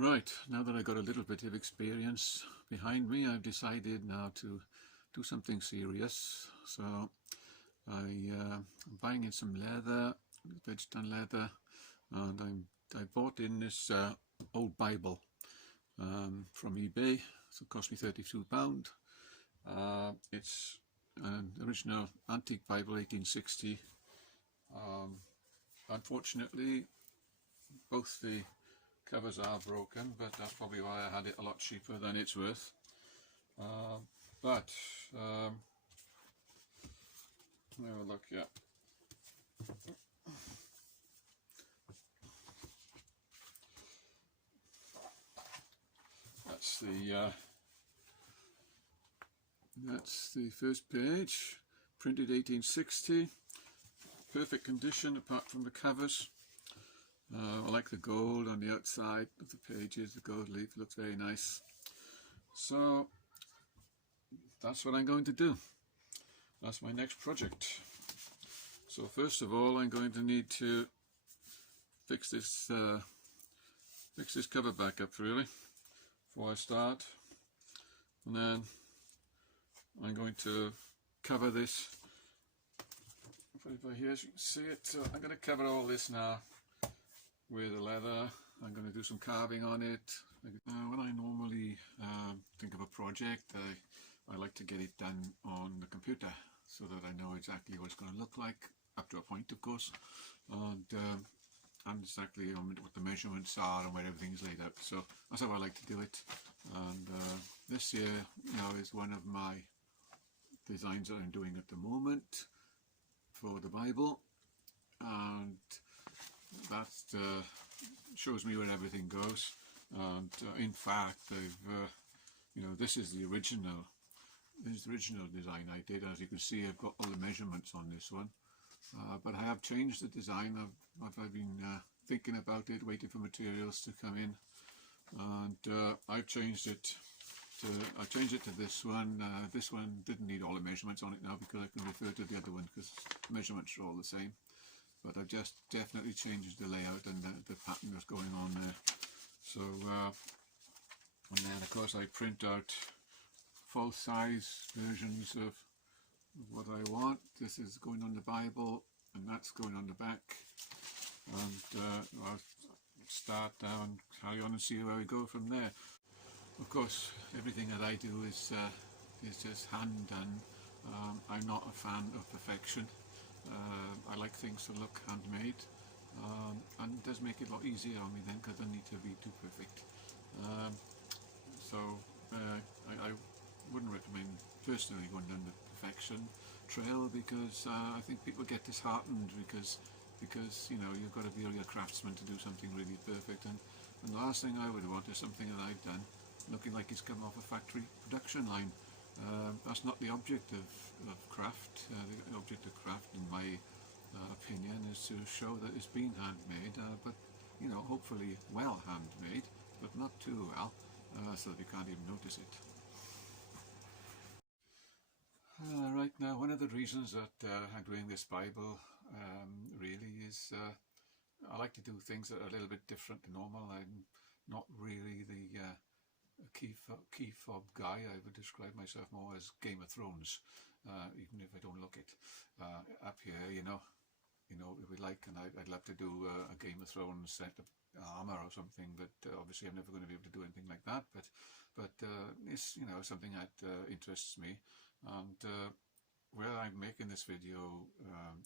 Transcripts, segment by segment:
Right, now that I got a little bit of experience behind me, I've decided now to do something serious. So I'm buying in some leather, vegetable leather, and I bought in this old Bible from eBay. So it cost me £32. It's an original antique Bible, 1860. Unfortunately, both the covers are broken, but that's probably why I had it a lot cheaper than it's worth. But have a look, yeah. That's the first page, printed 1860, perfect condition apart from the covers. I like the gold on the outside of the pages, the gold leaf looks very nice. So that's what I'm going to do. That's my next project. So first of all, I'm going to need to fix this cover back up really before I start, and then I'm going to cover this. Put it by here so you can see it. So I'm going to cover all this now with the leather. I'm going to do some carving on it. When I normally think of a project, I like to get it done on the computer so that I know exactly what it's going to look like, up to a point of course, and exactly what the measurements are and where everything's laid out. So that's how I like to do it. And this here now is one of my designs that I'm doing at the moment for the Bible, and that shows me where everything goes. And in fact, this is the original. This is the original design I did. As you can see, I've got all the measurements on this one, but I have changed the design. I've been thinking about it, waiting for materials to come in, and I've changed it to this one. This one didn't need all the measurements on it now because I can refer to the other one because the measurements are all the same. But I've just definitely changed the layout and the pattern that's going on there. So, and then of course I print out full size versions of what I want. This is going on the Bible and that's going on the back. And I'll start now and carry on and see where we go from there. Of course, everything that I do is just hand done. I'm not a fan of perfection. I like things to look handmade, and it does make it a lot easier on me then because I don't need to be too perfect. I wouldn't recommend personally going down the perfection trail because I think people get disheartened because you've got to be a real craftsman to do something really perfect, and the last thing I would want is something that I've done looking like it's come off a factory production line. That's not the object of craft. The object of craft, in my opinion, is to show that it's been handmade, but hopefully well handmade, but not too well, so that you can't even notice it. Right now, one of the reasons that I'm doing this Bible really is I like to do things that are a little bit different to normal. I'm not really the key fob guy. I would describe myself more as Game of Thrones, even if I don't look it. Up here, if we like, and I'd love to do a Game of Thrones set of armor or something, but obviously I'm never going to be able to do anything like that. But it's something that interests me, and where I'm making this video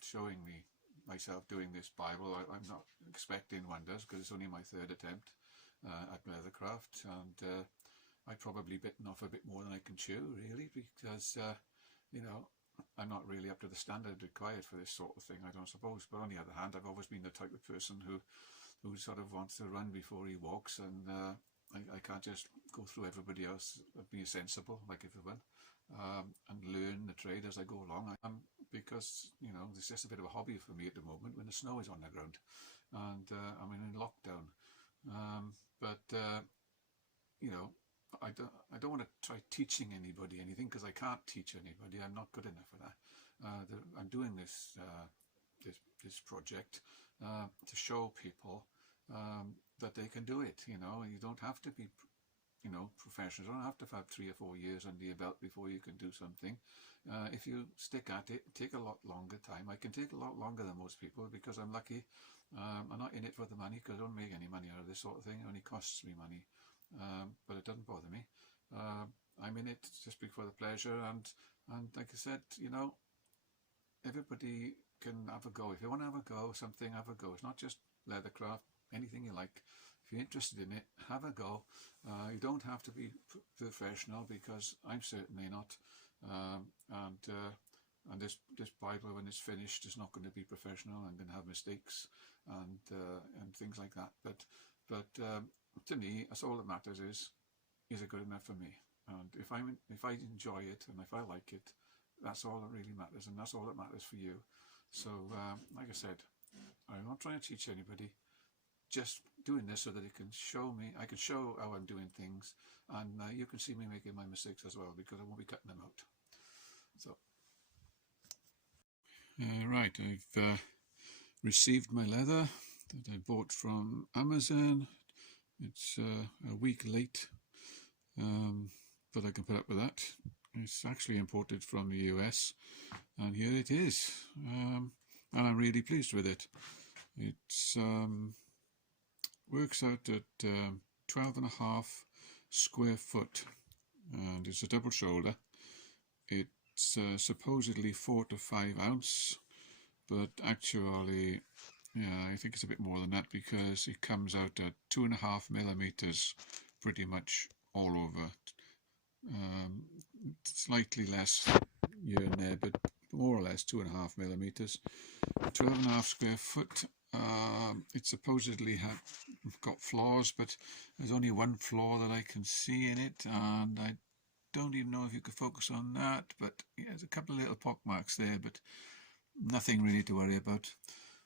showing myself doing this Bible, I'm not expecting wonders because it's only my third attempt at leathercraft, and I've probably bitten off a bit more than I can chew really, because I'm not really up to the standard required for this sort of thing, I don't suppose. But on the other hand, I've always been the type of person who sort of wants to run before he walks, and I can't just go through everybody else, being sensible like everyone, and learn the trade as I go along. Because it's just a bit of a hobby for me at the moment when the snow is on the ground, and I'm in lockdown. I don't want to try teaching anybody anything because I can't teach anybody. I'm not good enough for that. I'm doing this project to show people that they can do it. You know, you don't have to be, you know, professional. You don't have to have 3 or 4 years under your belt before you can do something. If you stick at it, take a lot longer time. I can take a lot longer than most people because I'm lucky. I'm not in it for the money, because I don't make any money out of this sort of thing. It only costs me money, but it doesn't bother me. I'm in it just for the pleasure, and like I said, you know, everybody can have a go. If you want to have a go, something, have a go. It's not just leathercraft, anything you like. If you're interested in it, have a go. You don't have to be professional, because I'm certainly not. And this Bible, when it's finished, is not going to be professional. I'm going to have mistakes and things like that. But to me, that's all that matters. Is it good enough for me? And if I enjoy it and if I like it, that's all that really matters, and that's all that matters for you. So like I said, I'm not trying to teach anybody, just doing this so that it can show me, I can show how I'm doing things, and you can see me making my mistakes as well, because I won't be cutting them out. So right, I've received my leather that I bought from Amazon. It's a week late, but I can put up with that. It's actually imported from the US, and here it is, and I'm really pleased with it. It's works out at 12.5 square foot, and it's a double shoulder. It's supposedly 4 to 5 ounce, but actually, yeah, I think it's a bit more than that, because it comes out at 2.5 millimeters pretty much all over. Slightly less here and there, but more or less 2.5 millimeters. 12.5 square foot. It supposedly got flaws, but there's only one flaw that I can see in it, and I don't even know if you could focus on that, but yeah, there's a couple of little pock marks there, but nothing really to worry about.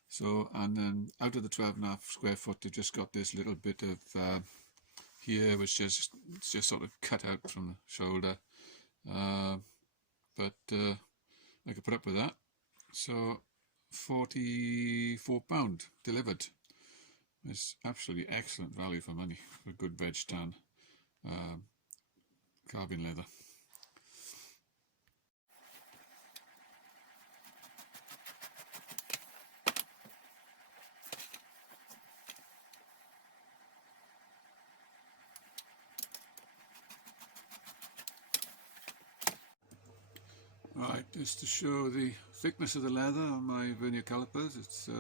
So, and then out of the 12.5 square foot, they've just got this little bit of here, which is just sort of cut out from the shoulder, but I could put up with that. So £44 delivered. It's absolutely excellent value for money for good veg tan carbon leather. Right, just to show the thickness of the leather on my vernier calipers, it's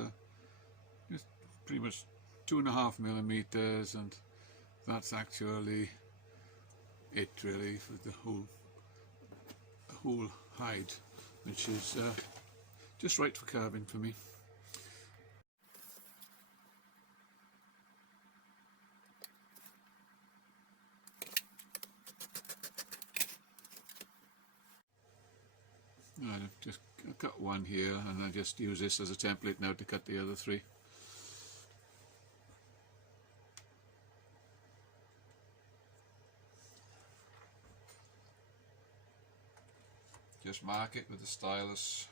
just pretty much 2.5 millimeters, and that's actually it really for the whole hide, which is just right for carving for me. I've just cut one here, and I just use this as a template now to cut the other 3. Just mark it with the stylus.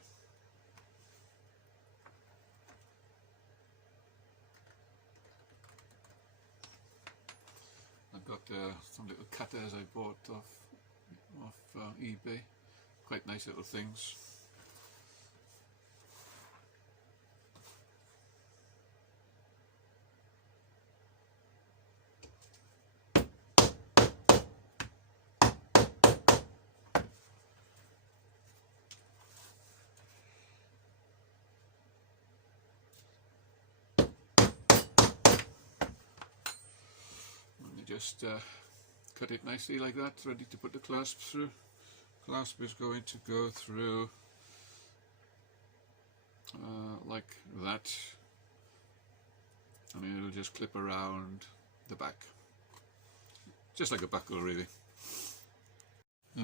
I've got some little cutters I bought off eBay. Quite nice little things. And you just cut it nicely like that, ready to put the clasp through. Clasp is going to go through like that, and it'll just clip around the back, just like a buckle really.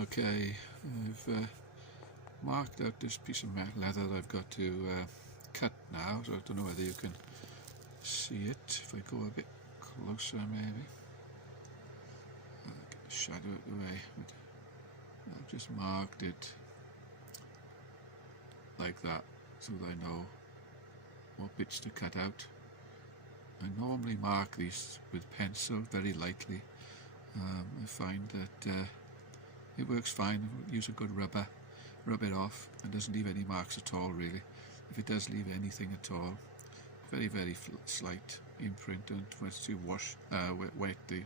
Okay, I've marked out this piece of leather that I've got to cut now, so I don't know whether you can see it. If I go a bit closer maybe, get the shadow out of the way. I've just marked it like that so that I know what bits to cut out. I normally mark these with pencil very lightly. I find that it works fine. Use a good rubber, rub it off, and doesn't leave any marks at all really. If it does leave anything at all, very slight imprint, and once you wet the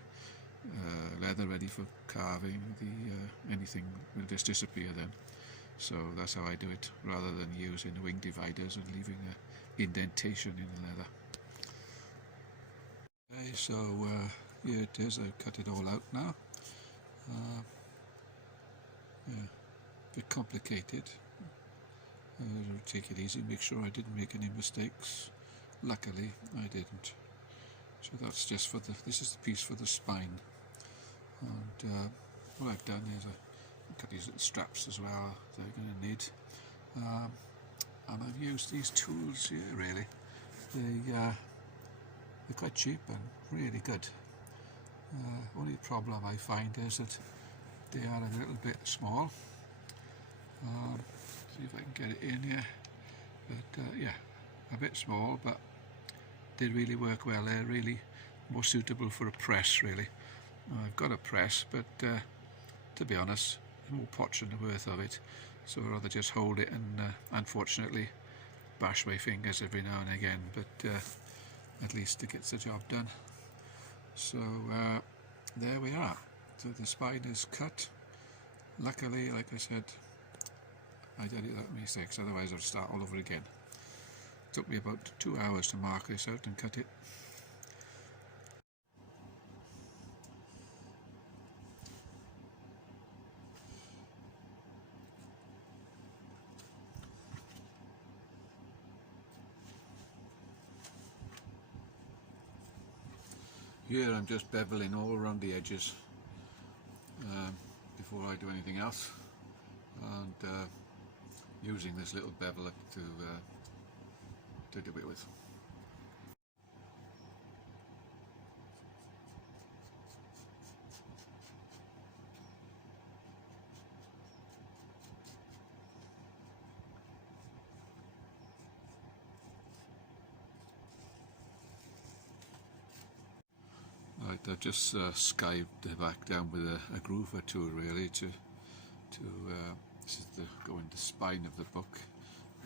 leather ready for carving, anything will just disappear then. So that's how I do it, rather than using wing dividers and leaving an indentation in the leather. Okay, so here it is. I've cut it all out now. Yeah, a bit complicated. Take it easy, make sure I didn't make any mistakes. Luckily I didn't. So that's just for this is the piece for the spine. And what I've done is I've got these little straps as well that I'm going to need. And I've used these tools here really. They're quite cheap and really good. Only problem I find is that they are a little bit small. See if I can get it in here. But yeah, a bit small, but they really work well. They're really more suitable for a press really. I've got a press, but to be honest, there's more potch than the worth of it. So I'd rather just hold it and unfortunately bash my fingers every now and again, but at least it gets the job done. So there we are. So the spine is cut. Luckily, like I said, I did it without mistakes, otherwise I'd start all over again. It took me about 2 hours to mark this out and cut it. Here I'm just beveling all around the edges before I do anything else, and using this little beveler to do it with. Right, I've just skived the back down with a groover tool really to this is going the spine of the book,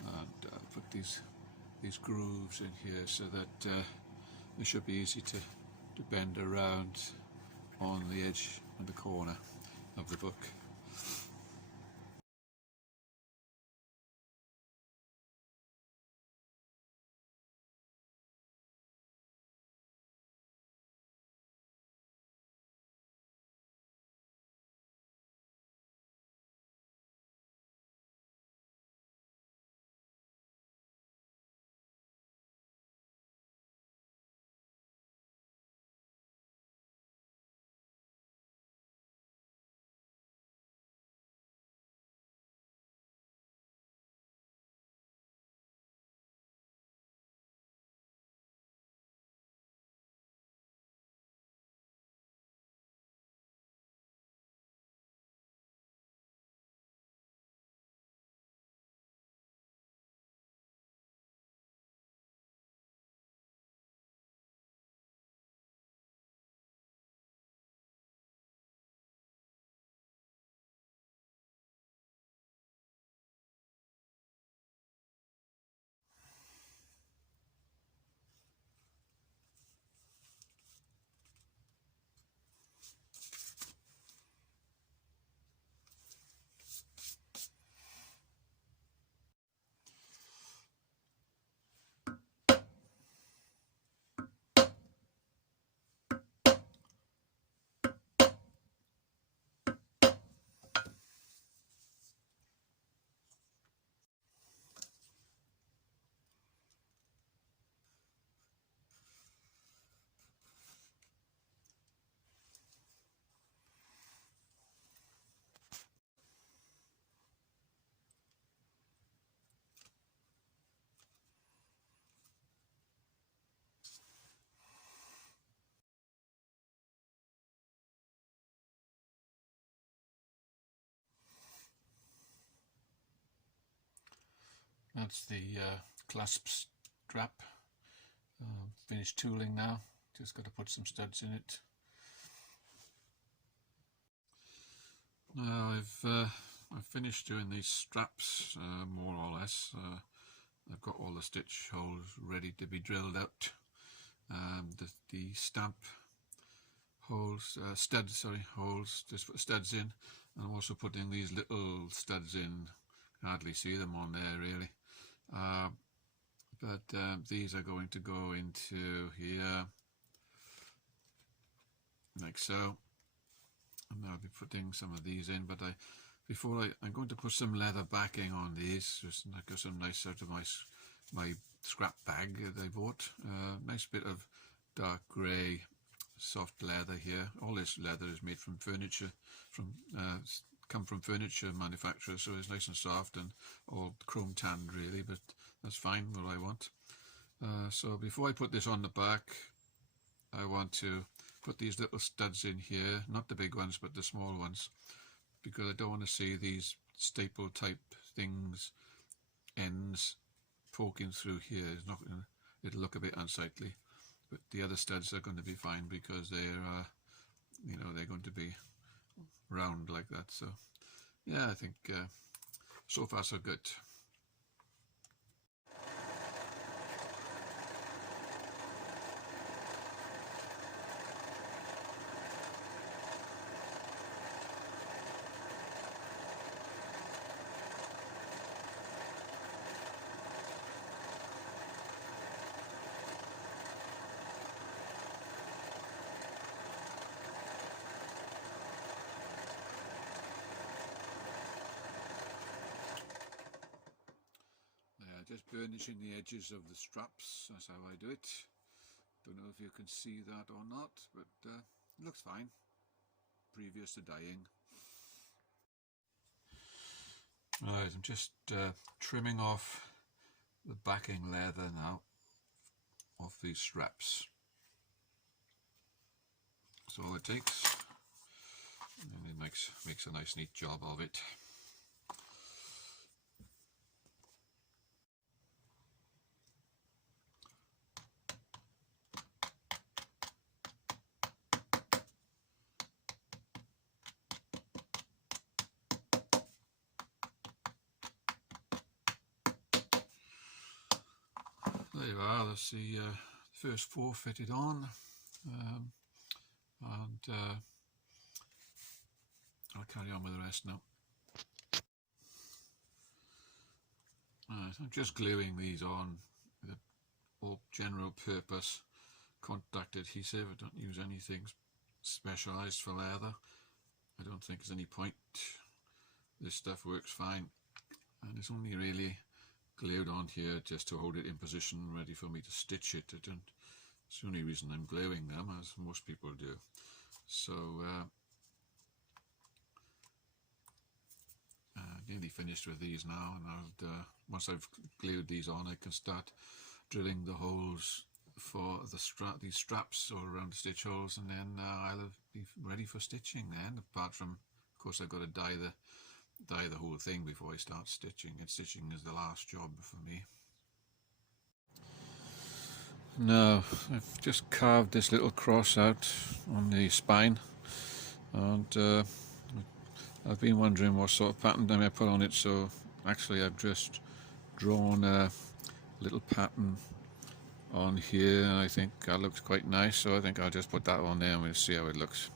and put these grooves in here so that it should be easy to bend around on the edge and the corner of the book. That's the clasp strap Finished tooling now, just got to put some studs in it. Now I've finished doing these straps, more or less. I've got all the stitch holes ready to be drilled out. The stamp holes, holes, just put studs in. And I'm also putting these little studs in. Hardly see them on there really. But these are going to go into here, like so. And I'll be putting some of these in, but I'm going to put some leather backing on these. Just I got some nice out of my scrap bag that I bought. Nice bit of dark grey soft leather here. All this leather is made from furniture, come from furniture manufacturers, so it's nice and soft and all chrome tanned really, but that's fine, what I want. So before I put this on the back, I want to put these little studs in here, not the big ones but the small ones, because I don't want to see these staple type things, ends poking through here. It's not gonna, it'll look a bit unsightly, but the other studs are going to be fine because they're they're going to be round like that. So yeah, I think so far so good. Just burnishing the edges of the straps, that's how I do it. Don't know if you can see that or not, but it looks fine, previous to dyeing. Right, I'm just trimming off the backing leather now, off these straps. That's all it takes, and it makes a nice neat job of it. There you are, that's the first 4 fitted on, and I'll carry on with the rest now. I'm just gluing these on with all general purpose contact adhesive. I don't use anything specialised for leather. I don't think there's any point. This stuff works fine, and it's only really glued on here just to hold it in position ready for me to stitch it. It's the only reason I'm gluing them, as most people do. So nearly finished with these now, and once I've glued these on, I can start drilling the holes for these straps all around the stitch holes, and then I'll be ready for stitching then. Apart from, of course, I've got to dye the whole thing before I start stitching, and stitching is the last job for me. Now I've just carved this little cross out on the spine, and I've been wondering what sort of pattern I may put on it, so actually I've just drawn a little pattern on here, and I think that looks quite nice, so I think I'll just put that on there and we'll see how it looks.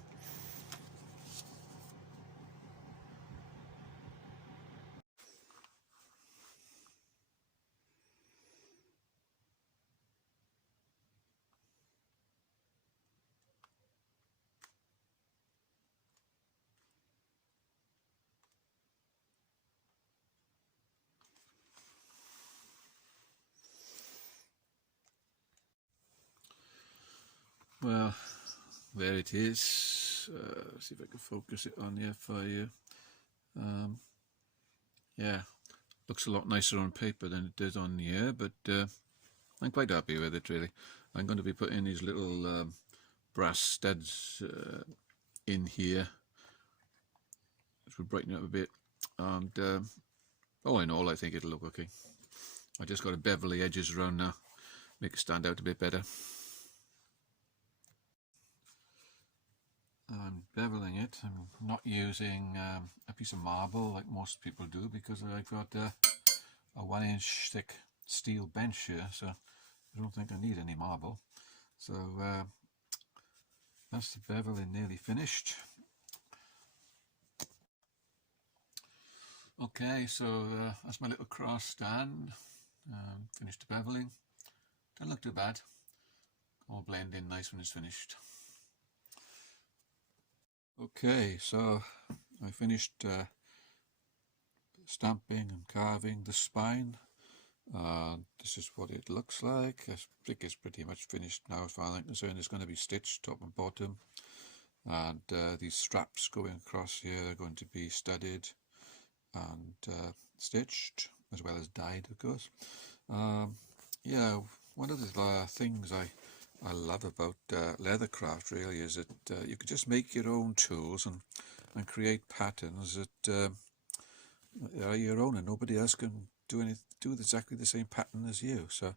Well, there it is. See if I can focus it on here for you. Yeah, looks a lot nicer on paper than it did on here, but I'm quite happy with it really. I'm going to be putting these little brass studs in here, which will brighten it up a bit, and all in all I think it'll look okay. I just got to bevel the edges around now. make it stand out a bit better. I'm beveling it. I'm not using a piece of marble like most people do, because I've got a 1-inch thick steel bench here, so I don't think I need any marble. So that's the beveling nearly finished. Okay, so that's my little cross stand. Finished the beveling. Don't look too bad. All blend in nice when it's finished. Okay, so I finished stamping and carving the spine. This is what it looks like. I think it's pretty much finished now, as far as I'm concerned. It's going to be stitched top and bottom, and these straps going across here are going to be studded and stitched, as well as dyed, of course. Yeah, one of the things I love about leathercraft really is that you can just make your own tools and create patterns that are your own, and nobody else can do exactly the same pattern as you. So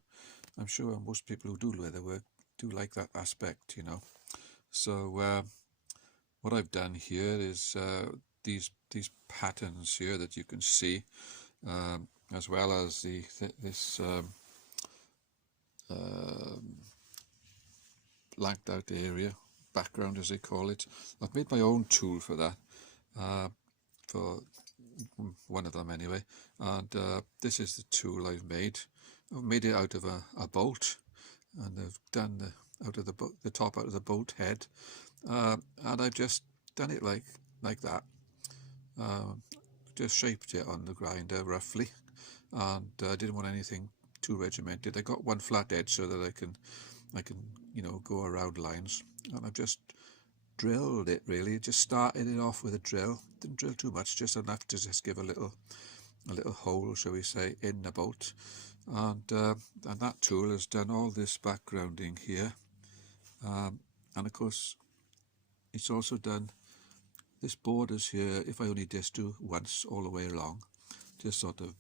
I'm sure most people who do leatherwork do like that aspect, you know. So what I've done here is these patterns here that you can see, as well as this blanked out area, background as they call it. I've made my own tool for that, for one of them anyway, and this is the tool I've made. I've made it out of a bolt, and I've done out of the top out of the bolt head, and I've just done it like that. Just shaped it on the grinder roughly, and I didn't want anything too regimented. I got one flat edge so that I can you know, go around lines, and I've just drilled it really. Just started it off with a drill. Didn't drill too much, just enough to just give a little hole, shall we say, in the bolt, and that tool has done all this backgrounding here, and of course it's also done this borders here. If I only just do once all the way along, just sort of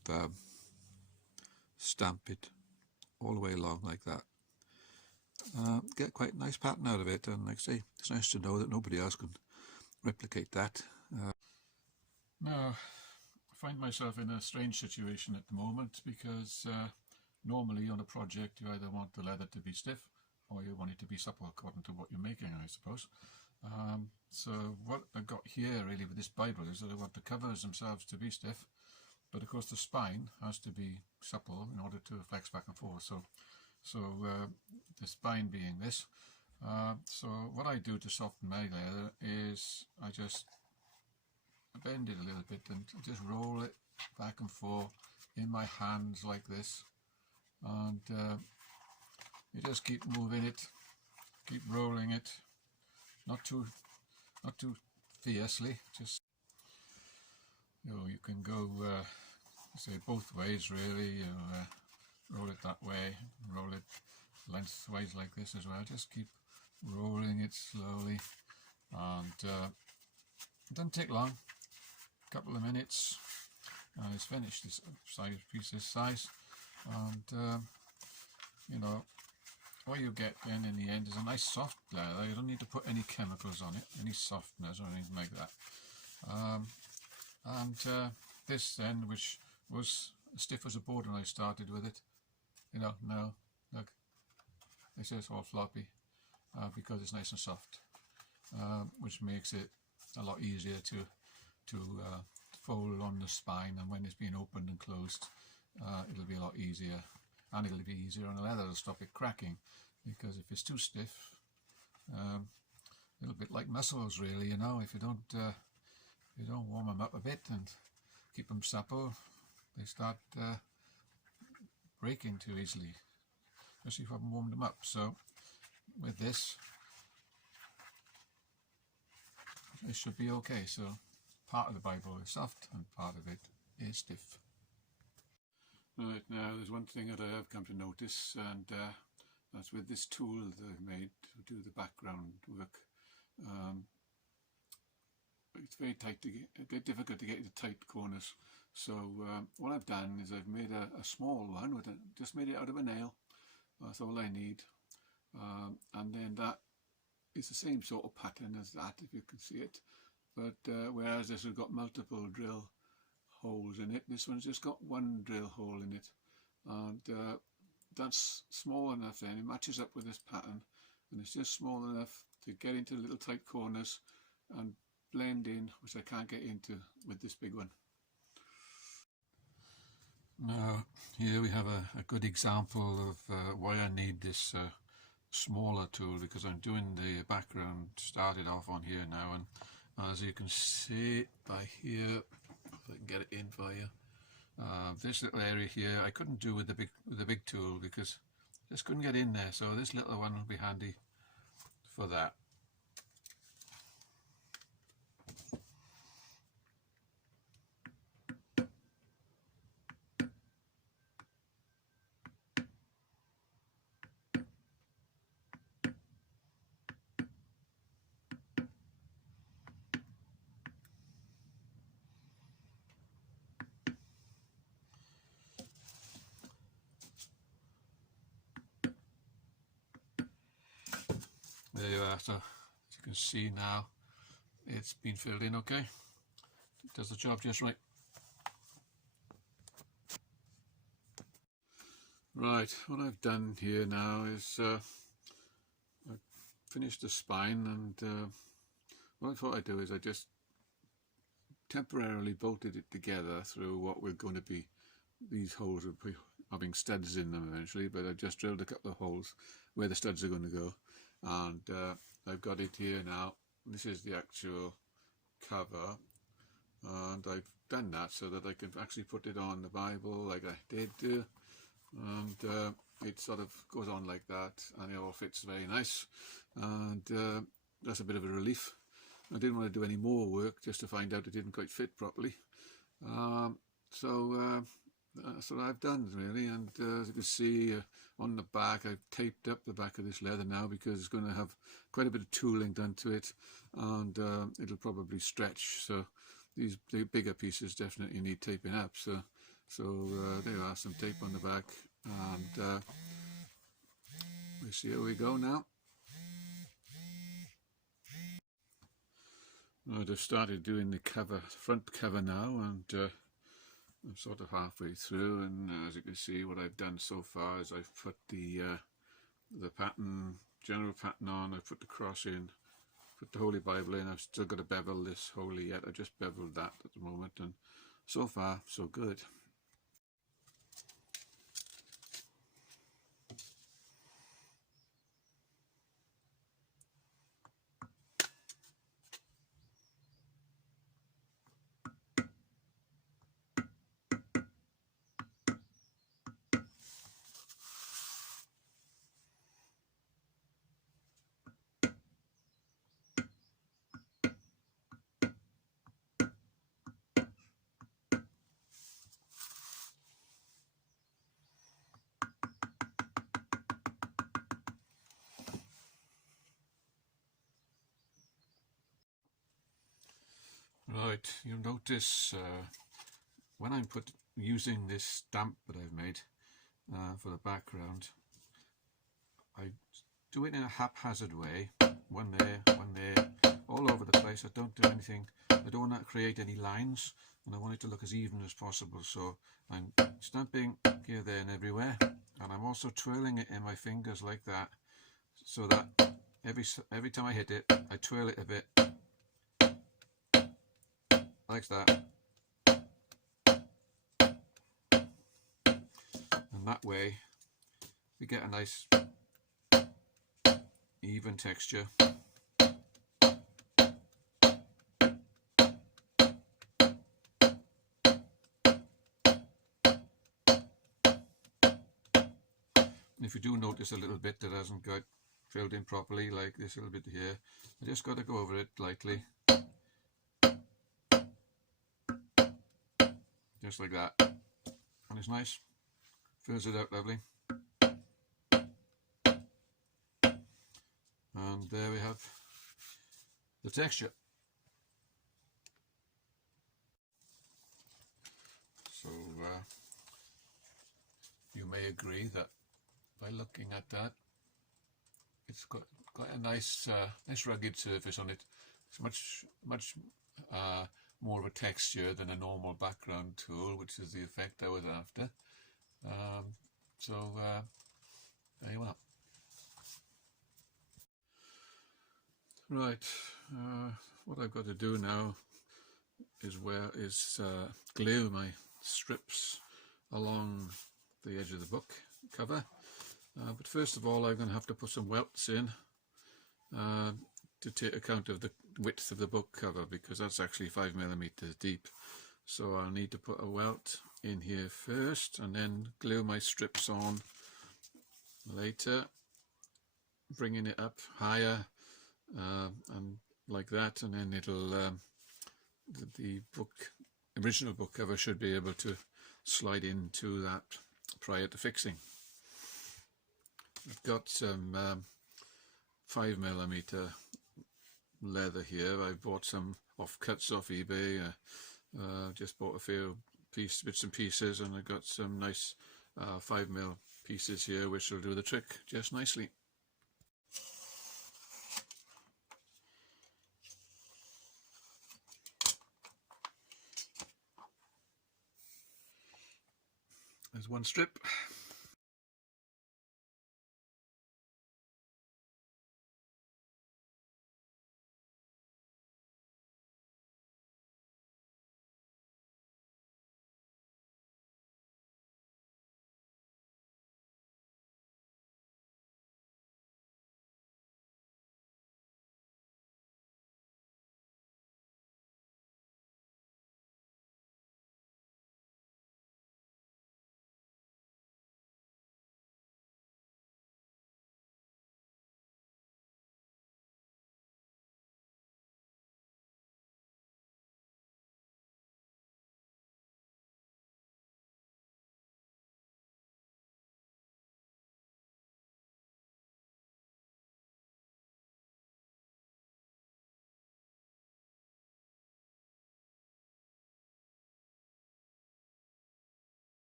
stamp it all the way along like that, get quite a nice pattern out of it. And like I say, it's nice to know that nobody else can replicate that. Now, I find myself in a strange situation at the moment, because normally on a project you either want the leather to be stiff or you want it to be supple, according to what you're making, I suppose. So what I've got here really with this Bible is that I want the covers themselves to be stiff, but of course the spine has to be supple in order to flex back and forth. So the spine being this. So what I do to soften my leather is I just bend it a little bit and just roll it back and forth in my hands like this, and you just keep moving it, keep rolling it, not too fiercely. Just, you know, you can go say both ways really. You roll it that way, roll it lengthwise like this as well. Just keep rolling it slowly, and it doesn't take long, a couple of minutes, and it's finished. This piece this size, and you know, what you get then in the end is a nice soft leather. You don't need to put any chemicals on it, any softeners or anything like that. This then, which was as stiff as a board when I started with it, you know, now look, it's just all floppy, because it's nice and soft, which makes it a lot easier to fold on the spine, and when it's being opened and closed, it'll be a lot easier, and it'll be easier on the leather to stop it cracking, because if it's too stiff, a little bit like muscles really, you know, if you don't warm them up a bit and keep them supple, they start breaking too easily, especially if I haven't warmed them up. So with this, it should be okay. So part of the Bible is soft and part of it is stiff. Right, now there's one thing that I have come to notice, and that's with this tool that I've made to do the background work. It's very tight to get, a bit difficult to get into tight corners. So what I've done is I've made a small one, just made it out of a nail, That's all I need. And then that is the same sort of pattern as that, if you can see it, but whereas this has got multiple drill holes in it, this one's just got one drill hole in it, and that's small enough. Then it matches up with this pattern, and it's just small enough to get into little tight corners and blend in, which I can't get into with this big one. Now here we have a good example of why I need this smaller tool, because I'm doing the background started off on here now, and as you can see by here, if I can get it in for you, this little area here I couldn't do with the big tool because I just couldn't get in there, so this little one will be handy for that. There you are. So as you can see now, it's been filled in okay. It does the job just right. Right, what I've done here now is I've finished the spine, and what I thought I'd do is I just temporarily bolted it together through what we're going to be, these holes will be having studs in them eventually, but I've just drilled a couple of holes where the studs are going to go, and I've got it here now. This is the actual cover, and I've done that so that I can actually put it on the Bible like I did do, and it sort of goes on like that, and it all fits very nice, and that's a bit of a relief. I didn't want to do any more work just to find out it didn't quite fit properly, so that's what I've done really. And as you can see on the back, I've taped up the back of this leather now because it's going to have quite a bit of tooling done to it, and it'll probably stretch, so these bigger pieces definitely need taping up. So there you are, some tape on the back, and we see how we go now. I've just started doing the cover, front cover now, and I'm sort of halfway through, and as you can see, what I've done so far is I've put the pattern, general pattern on, I've put the cross in, put the Holy Bible in. I've still got to bevel this holy yet, I just beveled that at the moment, and so far so good. Right, you'll notice when I'm using this stamp that I've made for the background, I do it in a haphazard way, one there, all over the place. I don't do anything, I don't want to create any lines, and I want it to look as even as possible, so I'm stamping here, there and everywhere, and I'm also twirling it in my fingers like that, so that every time I hit it, I twirl it a bit, like that, and that way we get a nice even texture. And if you do notice a little bit that hasn't got filled in properly, like this little bit here, I just got to go over it lightly, just like that, and it's nice, fills it out lovely, and there we have the texture. So you may agree that by looking at that. It's got a nice nice rugged surface on it. It's much more of a texture than a normal background tool, which is the effect I was after. So there you are. Right, what I've got to do now is glue my strips along the edge of the book cover. But first of all, I'm going to have to put some welts in to take account of the width of the book cover, because that's actually 5mm deep. So I'll need to put a welt in here first and then glue my strips on later, bringing it up higher and like that, and then it'll the original book cover should be able to slide into that prior to fixing. I've got some 5mm leather here. I bought some offcuts off eBay. Just bought a few bits and pieces, and I got some nice 5mm pieces here, which will do the trick just nicely. There's one strip.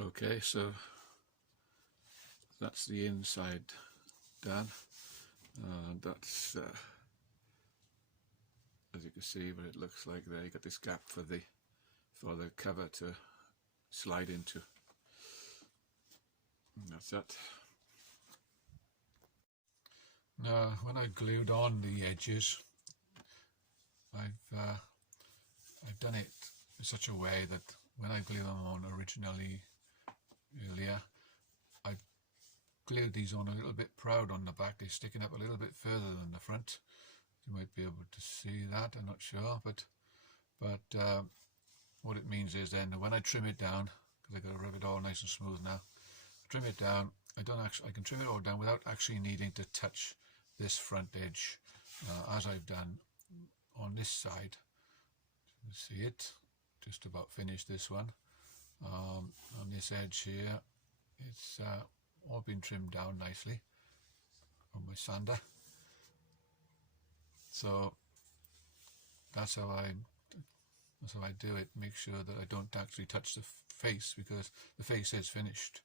Okay, so that's the inside done. That's as you can see what it looks like there. You got this gap for the cover to slide into. And that's it. Now, when I glued on the edges, I've done it in such a way that when I glued them on earlier, I glued these on a little bit proud on the back. They're sticking up a little bit further than the front. You might be able to see that, I'm not sure, but what it means is then when I trim it down, because I've got to rub it all nice and smooth now, trim it down, I can trim it all down without actually needing to touch this front edge, as I've done on this side. You can see it, just about finished this one. On this edge here, it's all been trimmed down nicely on my sander. So that's how I do it. Make sure that I don't actually touch the face, because the face is finished,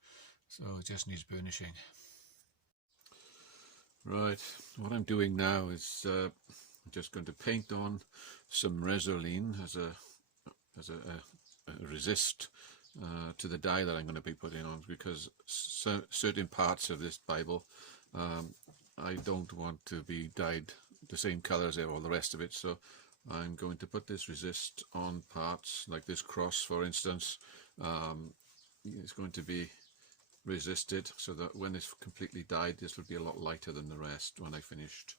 so it just needs burnishing. Right, what I'm doing now is I'm just going to paint on some Resolene as a resist to the dye that I'm going to be putting on, because certain parts of this Bible I don't want to be dyed the same colour as all the rest of it, so I'm going to put this resist on parts like this cross, for instance. It's going to be resisted so that when it's completely dyed, this will be a lot lighter than the rest when I finished.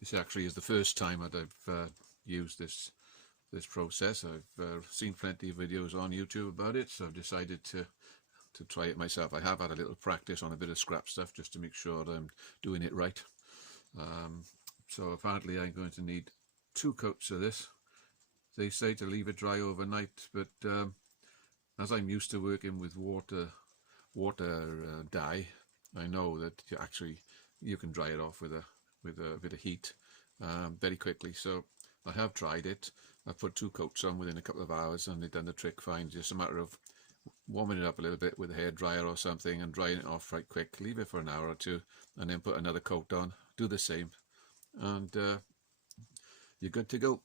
This actually is the first time that I've used this process. I've seen plenty of videos on YouTube about it, so I've decided to try it myself. I have had a little practice on a bit of scrap stuff just to make sure that I'm doing it right. So apparently I'm going to need 2 coats of this. They say to leave it dry overnight, but as I'm used to working with water dye, I know that you can dry it off with a bit of heat very quickly. So I have tried it. I put 2 coats on within a couple of hours and they've done the trick fine. Just a matter of warming it up a little bit with a hairdryer or something and drying it off right quick. Leave it for an hour or two and then put another coat on. Do the same and you're good to go.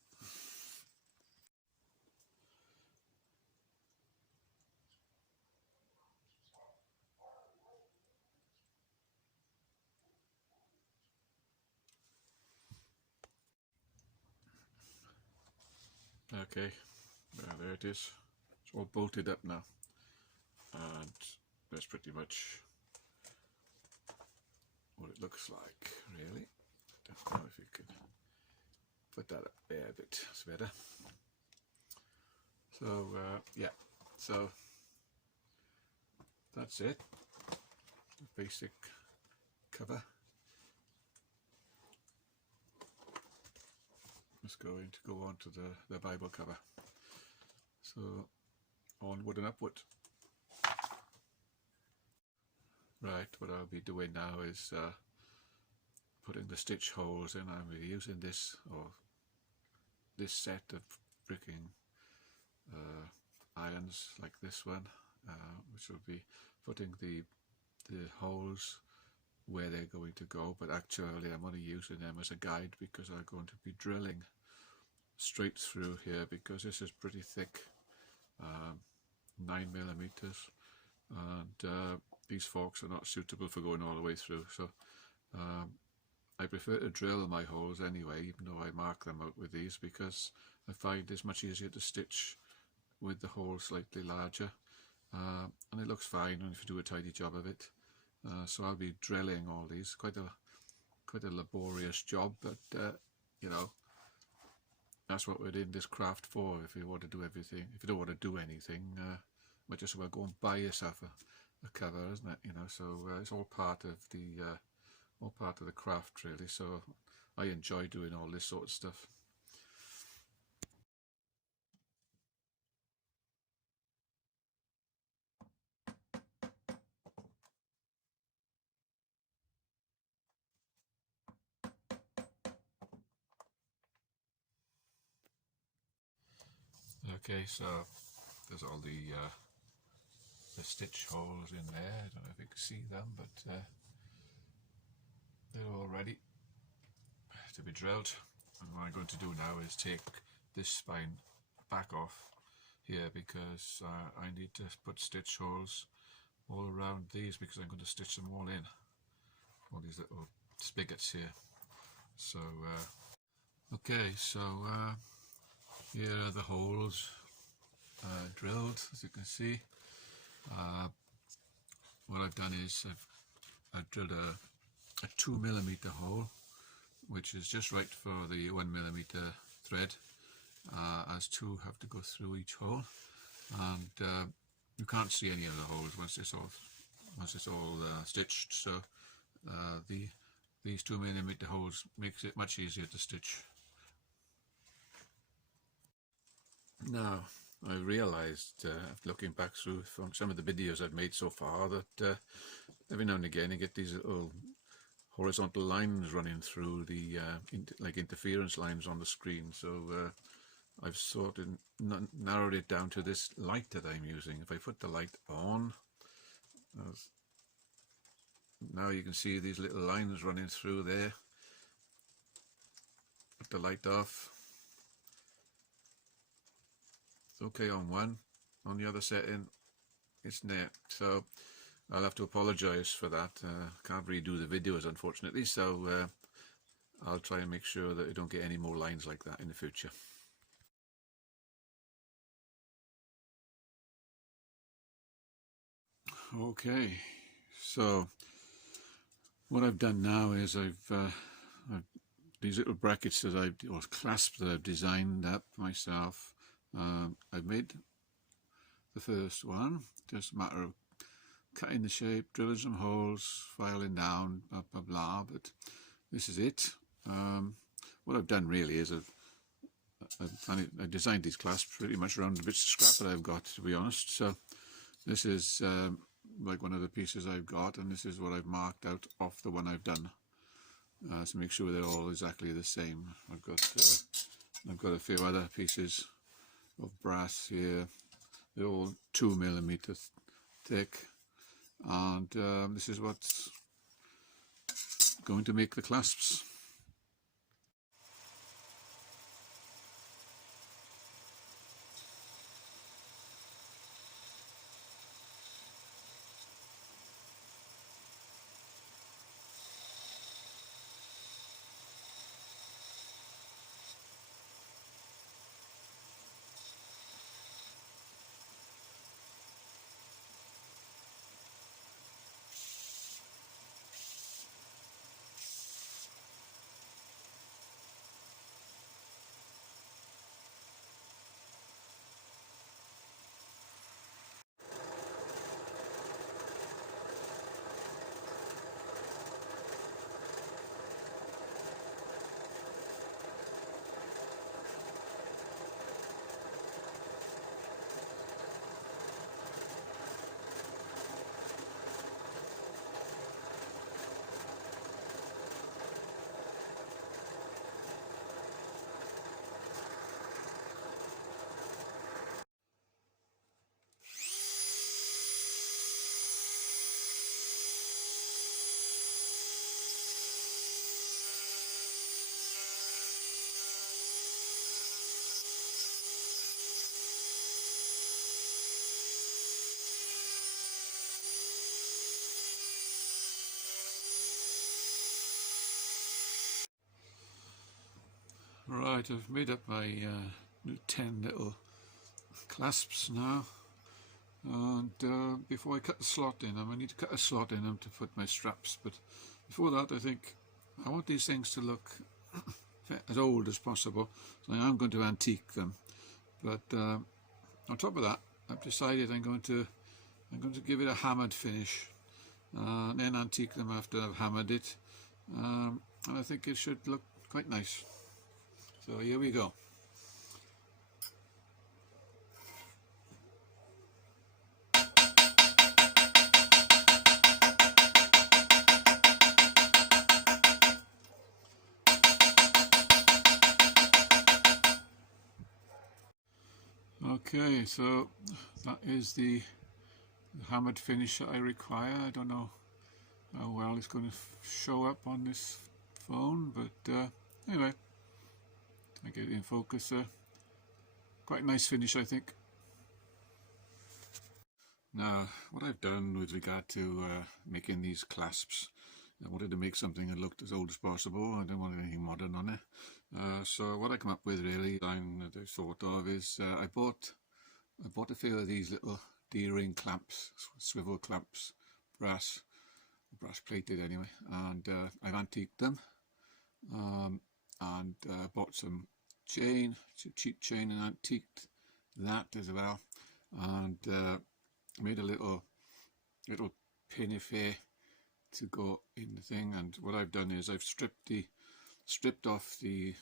Okay, there it is. It's all bolted up now, and that's pretty much what it looks like, really. Don't know if you could put that up there a bit, that's better. So yeah, so that's it, the basic cover. It's going to go on to the Bible cover. So onward and upward. Right, what I'll be doing now is putting the stitch holes in. I'll be using this set of bricking irons like this one, which will be putting the holes where they're going to go, but actually I'm only using them as a guide because I'm going to be drilling straight through here because this is pretty thick, 9mm, and these forks are not suitable for going all the way through, so I prefer to drill my holes anyway, even though I mark them out with these, because I find it's much easier to stitch with the hole slightly larger, and it looks fine if you do a tidy job of it. So I'll be drilling all these. Quite a laborious job, but you know, that's what we're in this craft for. If you want to do everything, if you don't want to do anything, might just well go and buy yourself a cover, isn't it? You know, so it's all part of the craft, really. So I enjoy doing all this sort of stuff. Okay, so there's all the stitch holes in there. I don't know if you can see them, but they're all ready to be drilled. And what I'm going to do now is take this spine back off here because I need to put stitch holes all around these because I'm going to stitch them all in, all these little spigots here. So okay, so here are the holes drilled, as you can see. What I've done is I've drilled a 2mm hole, which is just right for the 1mm thread, as 2 have to go through each hole, and you can't see any of the holes once it's all stitched. So these 2mm holes makes it much easier to stitch. Now I realised, looking back through from some of the videos I've made so far, that every now and again you get these little horizontal lines running through the like interference lines on the screen. So I've sort of narrowed it down to this light that I'm using. If I put the light on, now you can see these little lines running through there. Put the light off. It's okay on one. On the other setting, it's net. So I'll have to apologise for that. Can't redo the videos, unfortunately, so I'll try and make sure that I don't get any more lines like that in the future. Okay, so what I've done now is I've these little brackets that or clasps that I've designed up myself. I've made the first one, just a matter of cutting the shape, drilling some holes, filing down, blah blah blah, but this is it. What I've done really is I designed these clasps pretty much around the bits of scrap that I've got, to be honest. So this is like one of the pieces I've got, and this is what I've marked out off the one I've done, to make sure they're all exactly the same. I've got a few other pieces of brass here. They're all 2mm thick, and this is what's going to make the clasps. Right, I've made up my 10 little clasps now, and before I cut the slot in them, I need to cut a slot in them to put my straps, but before that I think I want these things to look as old as possible, so I'm going to antique them, but on top of that I've decided I'm going to give it a hammered finish, and then antique them after I've hammered it, and I think it should look quite nice. So here we go. Okay, so that is the hammered finish that I require. I don't know how well it's going to show up on this phone, but anyway, I get it in focus there. Quite a nice finish, I think. Now, what I've done with regard to making these clasps, I wanted to make something that looked as old as possible. I didn't want anything modern on it. So what I come up with really, that I thought of is I bought a few of these little D-ring clamps, swivel clamps, brass plated anyway, and I've antiqued them, and bought some cheap chain, and antiqued that as well, and made a little pin affair to go in the thing. And what I've done is I've stripped off the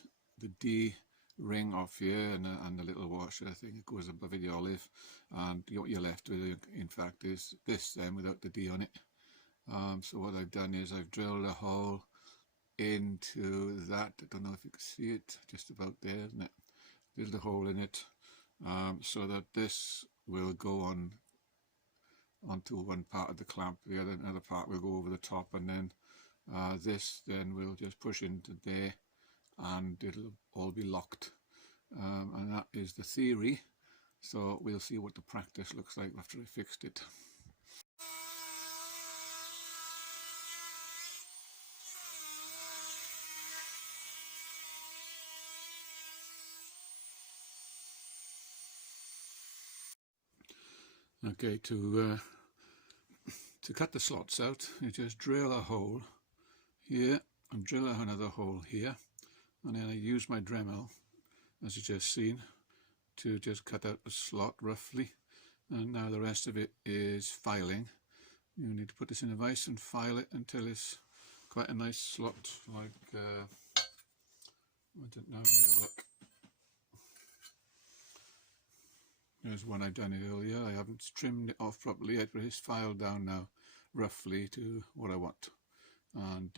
D ring off here, and the little washer thing that goes above the olive, and what you're left with in fact is this then without the D on it. So what I've done is I've drilled a hole into that. I don't know if you can see it, just about there, isn't it? Drilled a hole in it, so that this will go onto one part of the clamp, the other part will go over the top, and then this then will just push into there, and it'll all be locked, and that is the theory. So we'll see what the practice looks like after I fixed it. Okay, to cut the slots out, you just drill a hole here and drill another hole here, and then I use my Dremel, as you just seen, to just cut out the slot roughly. And now the rest of it is filing. You need to put this in a vise and file it until it's quite a nice slot, like I don't know, let me have a look. There's one I've done it earlier. I haven't trimmed it off properly yet, but it's filed down now roughly to what I want. And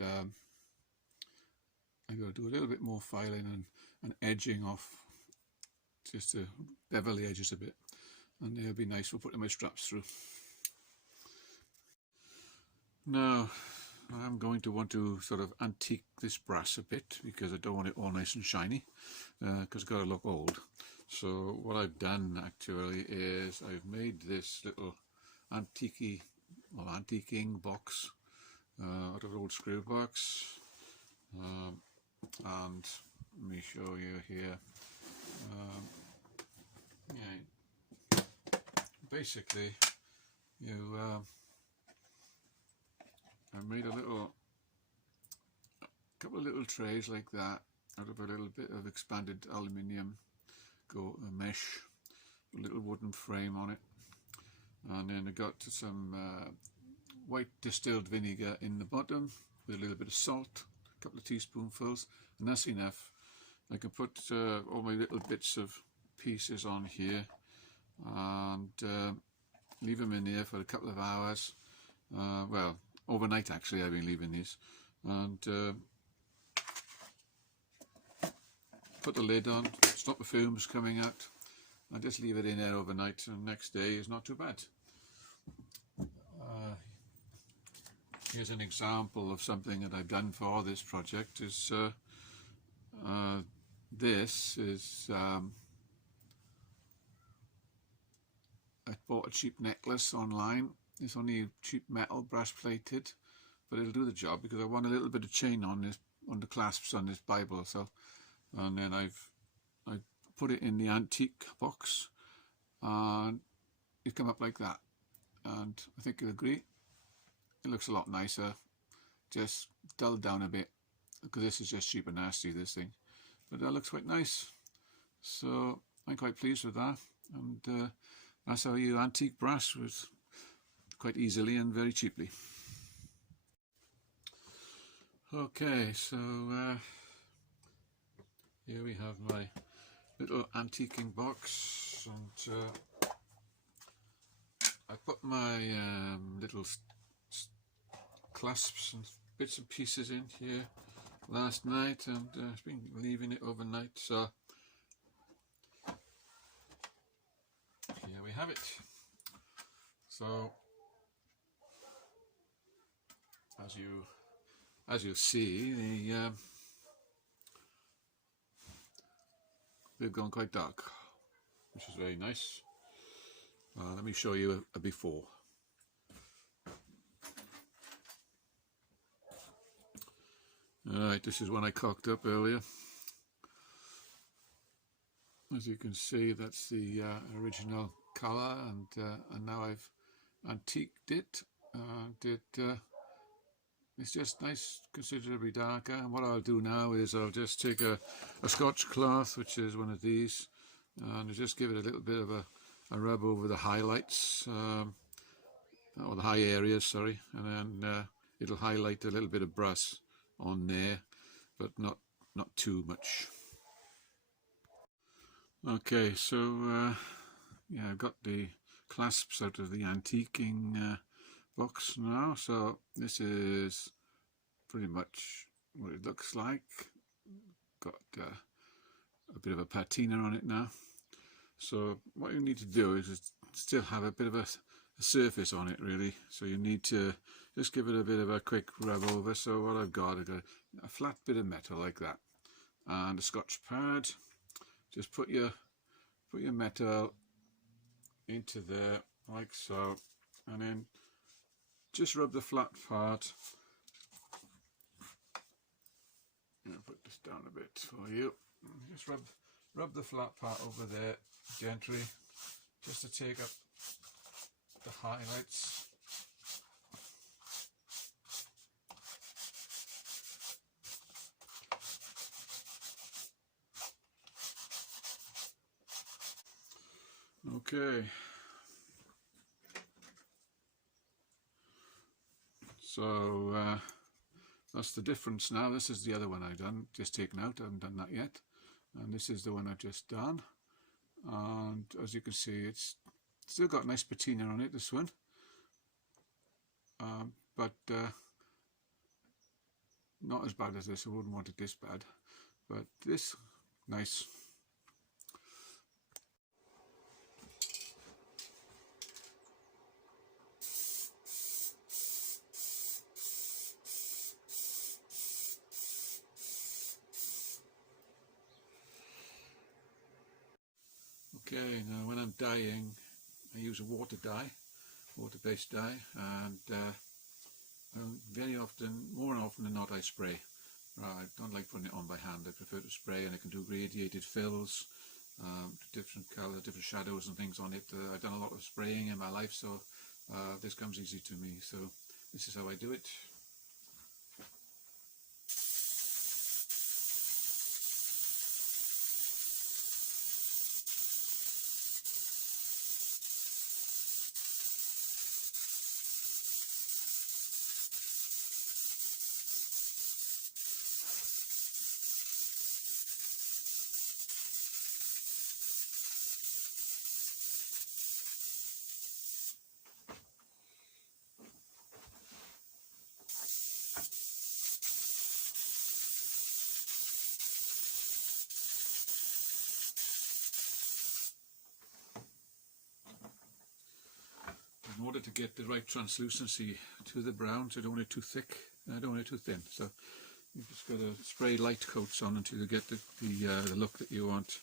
I've got to do a little bit more filing and edging off just to bevel the edges a bit. And they'll be nice for putting my straps through. Now, I'm going to want to sort of antique this brass a bit because I don't want it all nice and shiny because it's got to look old. So what I've done actually is I've made this little antiquing box out of an old screw box, and let me show you here. Yeah, basically you I made a couple of little trays like that out of a little bit of expanded aluminium mesh, a little wooden frame on it, and then I got some white distilled vinegar in the bottom with a little bit of salt, a couple of teaspoonfuls, and that's enough. I can put all my little bits of pieces on here and leave them in there for a couple of hours. Well, overnight actually I've been leaving these, and put the lid on, stop the fumes coming out, and just leave it in there overnight, and the next day is not too bad. Here's an example of something that I've done for this project. This is I bought a cheap necklace online. It's only cheap metal, brass plated, but it'll do the job because I want a little bit of chain on this, on the clasps on this Bible. So, and then I put it in the antique box, and it come up like that. And I think you'll agree, it looks a lot nicer, just dulled down a bit because this is just cheap and nasty, this thing, but that looks quite nice. So I'm quite pleased with that, and that's how you antique brass, with quite easily and very cheaply. Okay, so here we have my little antiquing box, and I put my little clasps and bits and pieces in here last night, and I've been leaving it overnight, so here we have it. So as you see, they've gone quite dark, which is very nice. Let me show you a before. Alright, this is one I cocked up earlier. As you can see, that's the original colour, and now I've antiqued it. It's just nice, considerably darker. And what I'll do now is I'll just take a Scotch cloth, which is one of these, and I'll just give it a little bit of a rub over the highlights, or the high areas, sorry, and then it'll highlight a little bit of brass on there, but not too much. Okay, so yeah, I've got the clasps out of the antiquing box now, so this is pretty much what it looks like. Got a bit of a patina on it now. So what you need to do is still have a bit of a surface on it, really. So you need to just give it a bit of a quick rub over. So what I've got a flat bit of metal like that, and a Scotch pad. Just put your metal into there like so, and then just rub the flat part. I'll put this down a bit for you. Just rub the flat part over there gently, just to take up the highlights. Okay, so that's the difference now. This is the other one I've done, just taken out. I haven't done that yet, and this is the one I've just done. and as you can see, it's still got nice patina on it, this one, but not as bad as this. I wouldn't want it this bad, but this, nice. Okay, now when I'm dyeing, I use a water-based dye, and very often, more often than not, I spray. I don't like putting it on by hand. I prefer to spray, and I can do radiated fills, different colour, different shadows and things on it. I've done a lot of spraying in my life, so this comes easy to me. So this is how I do it. In order to get the right translucency to the brown, so I don't want it too thick, I don't want it too thin. So you've just got to spray light coats on until you get the look that you want.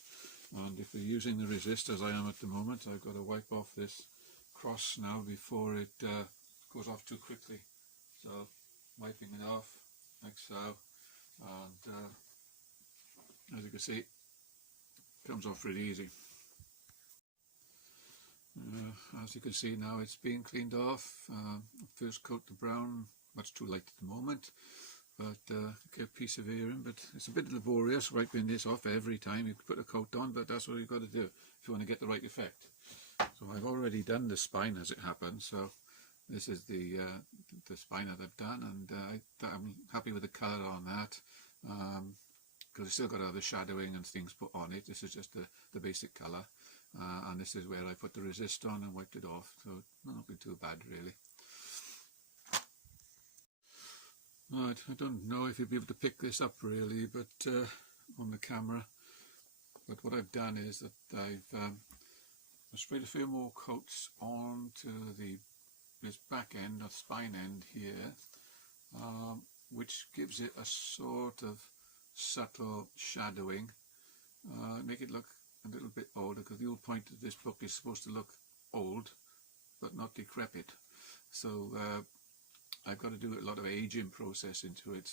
And if you're using the resist, as I am at the moment, I've got to wipe off this cross now before it goes off too quickly. So wiping it off like so, and as you can see, it comes off really easy. As you can see now, it's being cleaned off. First coat the brown, much too light at the moment, but keep persevering. But it's a bit laborious wiping this off every time you put a coat on, but that's what you've got to do if you want to get the right effect. So I've already done the spine as it happens, so this is the spine that I've done, and I'm happy with the colour on that, because I still got other shadowing and things put on it. This is just the basic colour. And this is where I put the resist on and wiped it off, so not looking too bad really. Right, I don't know if you'll be able to pick this up really, but on the camera. But what I've done is that I've sprayed a few more coats onto this back end, or spine end here, which gives it a sort of subtle shadowing, make it look a little bit older, because the whole point of this book is supposed to look old but not decrepit. So I've got to do a lot of aging process into it.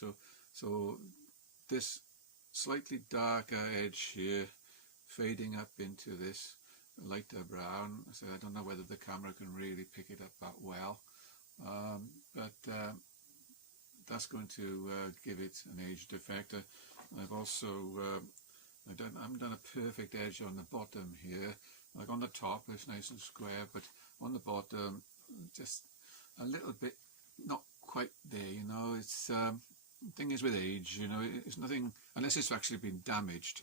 So this slightly darker edge here fading up into this lighter brown. So I don't know whether the camera can really pick it up that well, but that's going to give it an aged effect. I've also I haven't done a perfect edge on the bottom here. Like on the top it's nice and square, but on the bottom just a little bit not quite there, you know. It's the thing is with age, you know, it's nothing unless it's actually been damaged.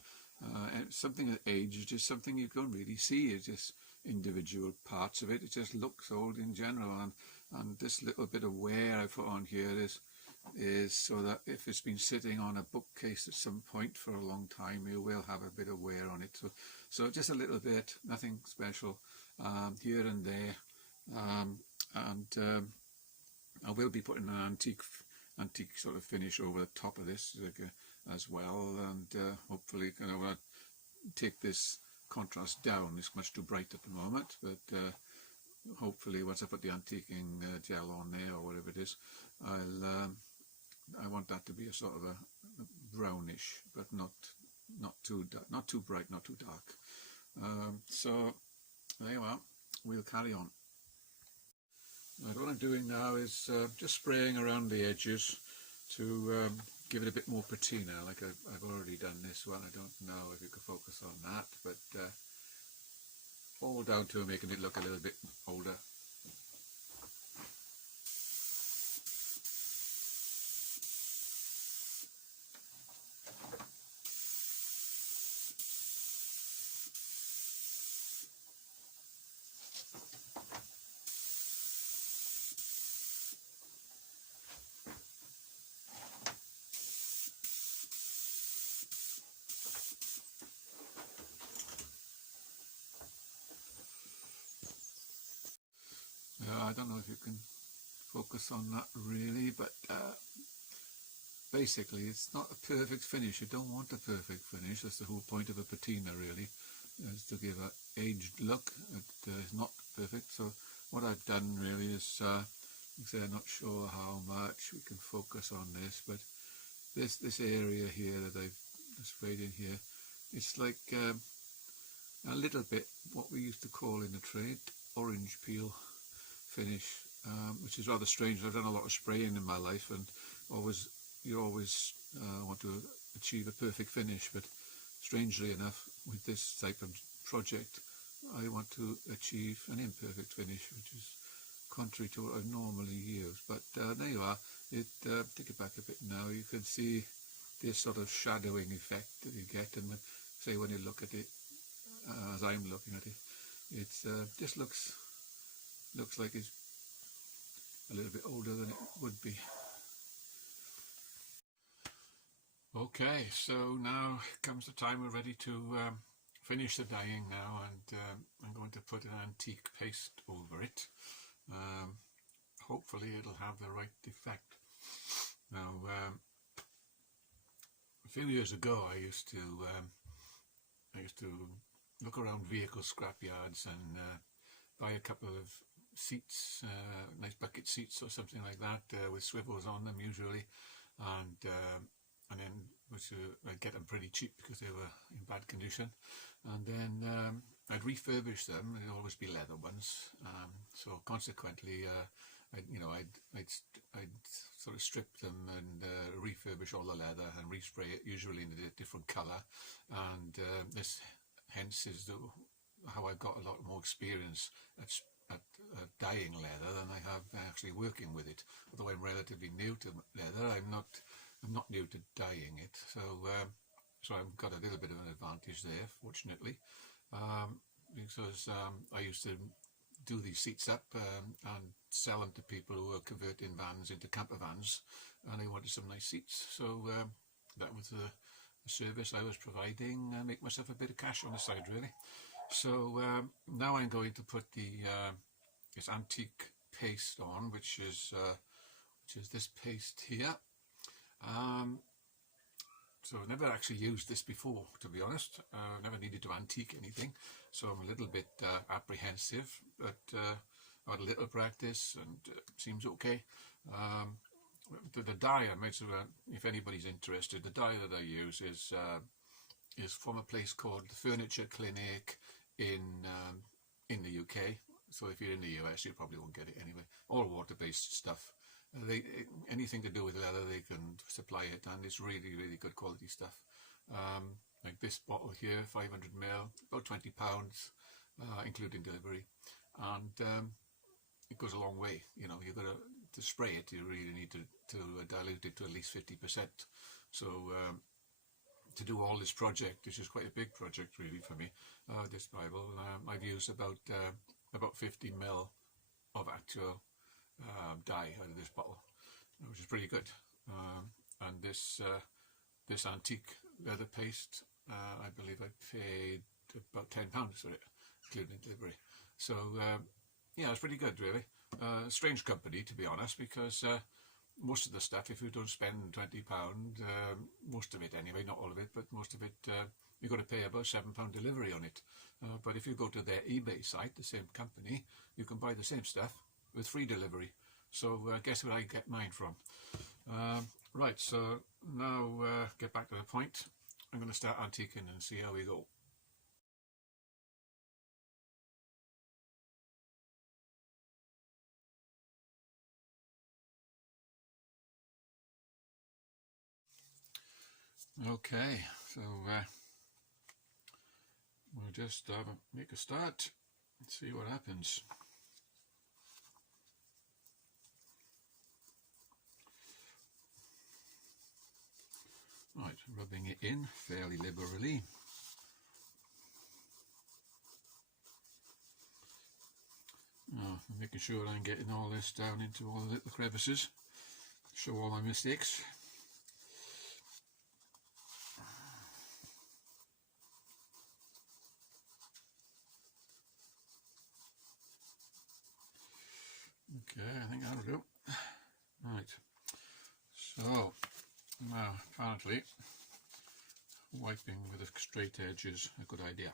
Something that aged is something you don't really see. It's just individual parts of it. It just looks old in general, and this little bit of wear I put on here is so that if it's been sitting on a bookcase at some point for a long time, you will have a bit of wear on it. So just a little bit, nothing special, here and there, and I will be putting an antique sort of finish over the top of this as well, and hopefully kind of take this contrast down. It's much too bright at the moment, but hopefully once I put the antiquing gel on there, or whatever it is, I want that to be a sort of a brownish, but not too dark, not too bright, not too dark. So there you are. We'll carry on. Right, what I'm doing now is just spraying around the edges to give it a bit more patina. Like I've already done this one. I don't know if you can focus on that, but all down to making it look a little bit older. don't know if you can focus on that really, but basically it's not a perfect finish. You don't want a perfect finish. That's the whole point of a patina really, is to give an aged look. It's not perfect. So what I've done really is, I'm not sure how much we can focus on this, but this area here that I've sprayed in here, it's like a little bit what we used to call in the trade orange peel finish, which is rather strange. I've done a lot of spraying in my life, and you always want to achieve a perfect finish, but strangely enough with this type of project I want to achieve an imperfect finish, which is contrary to what I normally use. But there you are. Take it back a bit now. You can see this sort of shadowing effect that you get, and say when you look at it, as I'm looking at it, it's just looks like it's a little bit older than it would be. Okay, so now comes the time we're ready to finish the dyeing now, and I'm going to put an antique paste over it. Hopefully it'll have the right effect. Now, a few years ago I used to look around vehicle scrapyards and buy a couple of seats, nice bucket seats or something like that, with swivels on them usually, and then I'd get them pretty cheap because they were in bad condition, and then I'd refurbish them. They'd always be leather ones, so consequently I'd sort of strip them and refurbish all the leather and respray it, usually in a different colour, and this hence is how I got a lot more experience at dyeing leather than I have actually working with it. Although I'm relatively new to leather, I'm not new to dyeing it, so I've got a little bit of an advantage there, fortunately, because I used to do these seats up and sell them to people who were converting vans into camper vans, and they wanted some nice seats, so that was the service I was providing, make myself a bit of cash on the side really. So now I'm going to put this antique paste on, which is this paste here. So I've never actually used this before, to be honest. Never needed to antique anything, so I'm a little bit apprehensive, but I had a little practice and it seems okay. The dye, I might say, if anybody's interested, the dye that I use is from a place called the Furniture Clinic in the UK. So if you're in the US, you probably won't get it anyway. All water-based stuff. Anything to do with leather, they can supply it, and it's really, really good quality stuff. Like this bottle here, 500ml, about £20, including delivery, and it goes a long way. You know, you've got to spray it. You really need to dilute it to at least 50%. So to do all this project, which is quite a big project really for me, this Bible, I've used about 50ml of actual dye out of this bottle, which is pretty good. And this antique leather paste, I believe I paid about £10 for it, including delivery. So yeah, it's pretty good really. Strange company, to be honest, because most of the stuff, if you don't spend £20, most of it anyway, not all of it, but most of it, you've got to pay about £7 delivery on it. But if you go to their eBay site, the same company, you can buy the same stuff with free delivery. So guess where I get mine from. Right, so now get back to the point. I'm going to start antiquing and see how we go. Okay, so we'll just make a start and see what happens. Right, rubbing it in fairly liberally. Making sure I'm getting all this down into all the little crevices, show all my mistakes. Okay, I think that'll do. Right, so now apparently wiping with a straight edge is a good idea.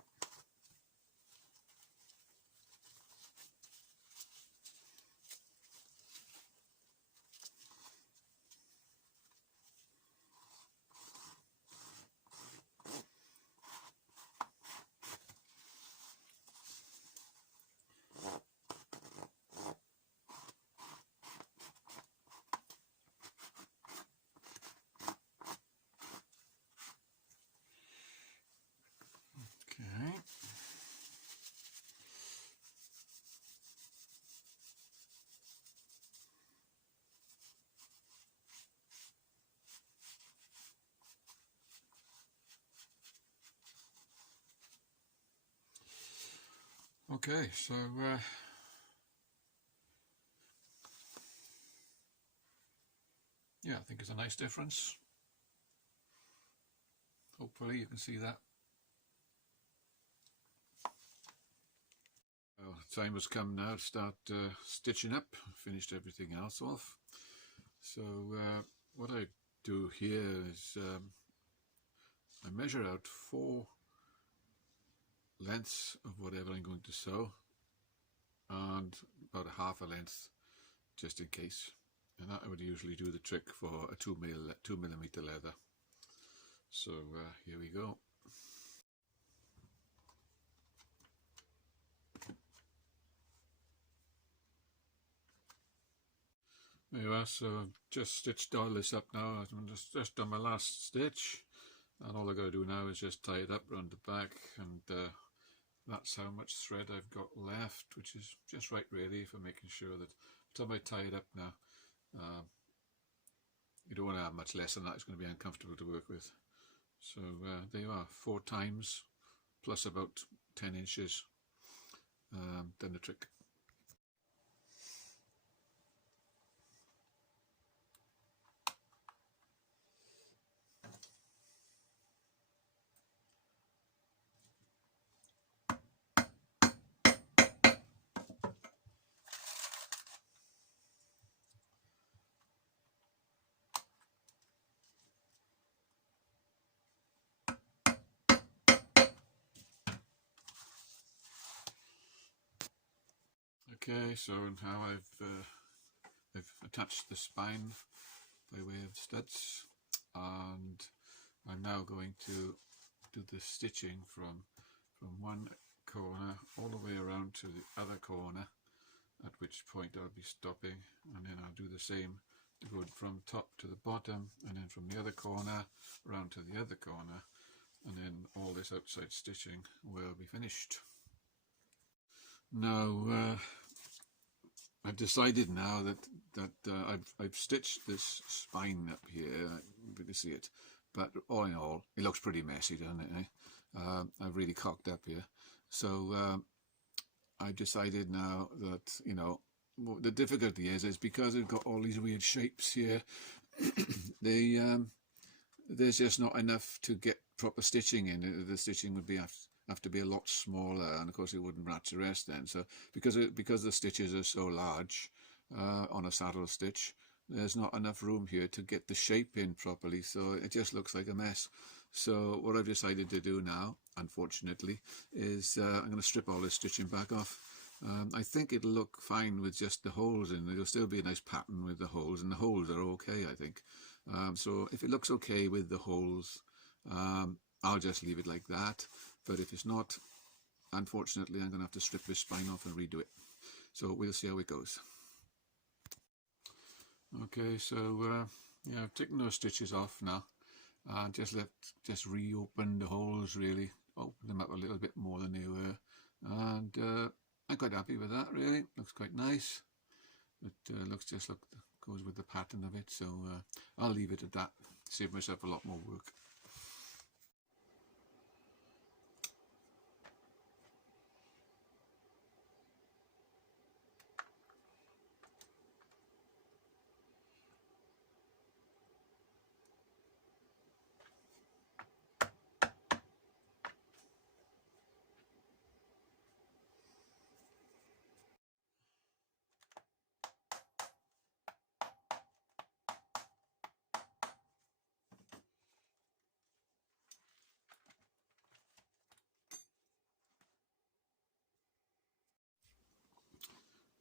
Okay. Okay, so yeah, I think it's a nice difference. Hopefully you can see that. Well, time has come now to start stitching up. Finished everything else off. So what I do here is I measure out 4 lengths of whatever I'm going to sew and about a half a length just in case, and that would usually do the trick for a 2mm leather. So here we go. There you are. So I've just stitched all this up now. I've just done my last stitch, and all I got to do now is just tie it up around the back, and that's how much thread I've got left, which is just right really for making sure that by the time I tie it up now, you don't want to have much less than that. It's going to be uncomfortable to work with. So there you are, 4 times plus about 10 inches, done the trick. Okay, so now I've attached the spine by way of studs, and I'm now going to do the stitching from one corner all the way around to the other corner, at which point I'll be stopping, and then I'll do the same going from top to the bottom, and then from the other corner around to the other corner, and then all this outside stitching will be finished. Now I've decided now that I've stitched this spine up here, you can see it, but all in all it looks pretty messy, doesn't it? I've really cocked up here, so I've decided now that, you know, the difficulty is because I've got all these weird shapes here, there's just not enough to get proper stitching in. The stitching would have to be a lot smaller, and of course it wouldn't match the rest then. So because the stitches are so large on a saddle stitch, there's not enough room here to get the shape in properly, so it just looks like a mess. So what I've decided to do now, unfortunately, is I'm going to strip all this stitching back off. I think it'll look fine with just the holes in. There'll still be a nice pattern with the holes, and the holes are okay, I think. So if it looks okay with the holes, I'll just leave it like that. But if it's not, unfortunately, I'm going to have to strip this spine off and redo it. So we'll see how it goes. Okay, so yeah, I've taken those stitches off now, and just reopen the holes, really open them up a little bit more than they were, and I'm quite happy with that. Really looks quite nice. It goes with the pattern of it, so I'll leave it at that. Save myself a lot more work.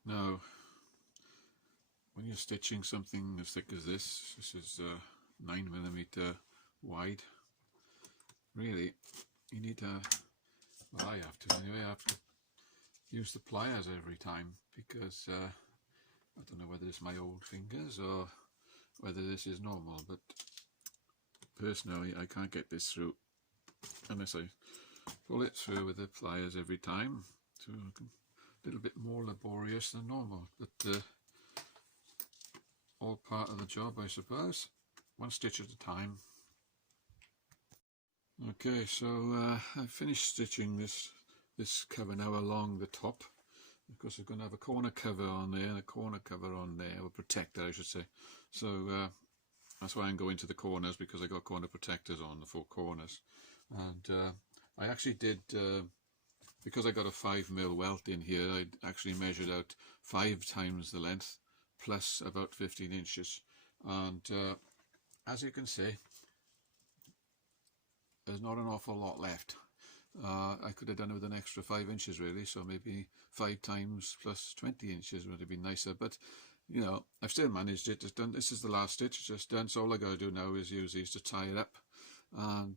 Now, when you're stitching something as thick as this is 9mm wide, really you need to, well, I have to anyway, I have to use the pliers every time, because I don't know whether it's my old fingers or whether this is normal, but personally I can't get this through unless I pull it through with the pliers every time. So a little bit more laborious than normal, but all part of the job, I suppose. One stitch at a time. Okay, so I've finished stitching this cover now along the top. Of course, I'm going to have a corner cover on there and a corner cover on there, or protector I should say. So that's why I'm going to the corners, because I got corner protectors on the 4 corners. And I actually did, because I got a 5mm welt in here, I actually measured out 5 times the length plus about 15 inches. And as you can see, there's not an awful lot left. I could have done it with an extra 5 inches really, so maybe 5 times plus 20 inches would have been nicer, but you know, I've still managed it. It's done. This is the last stitch, it's just done, so all I got to do now is use these to tie it up, and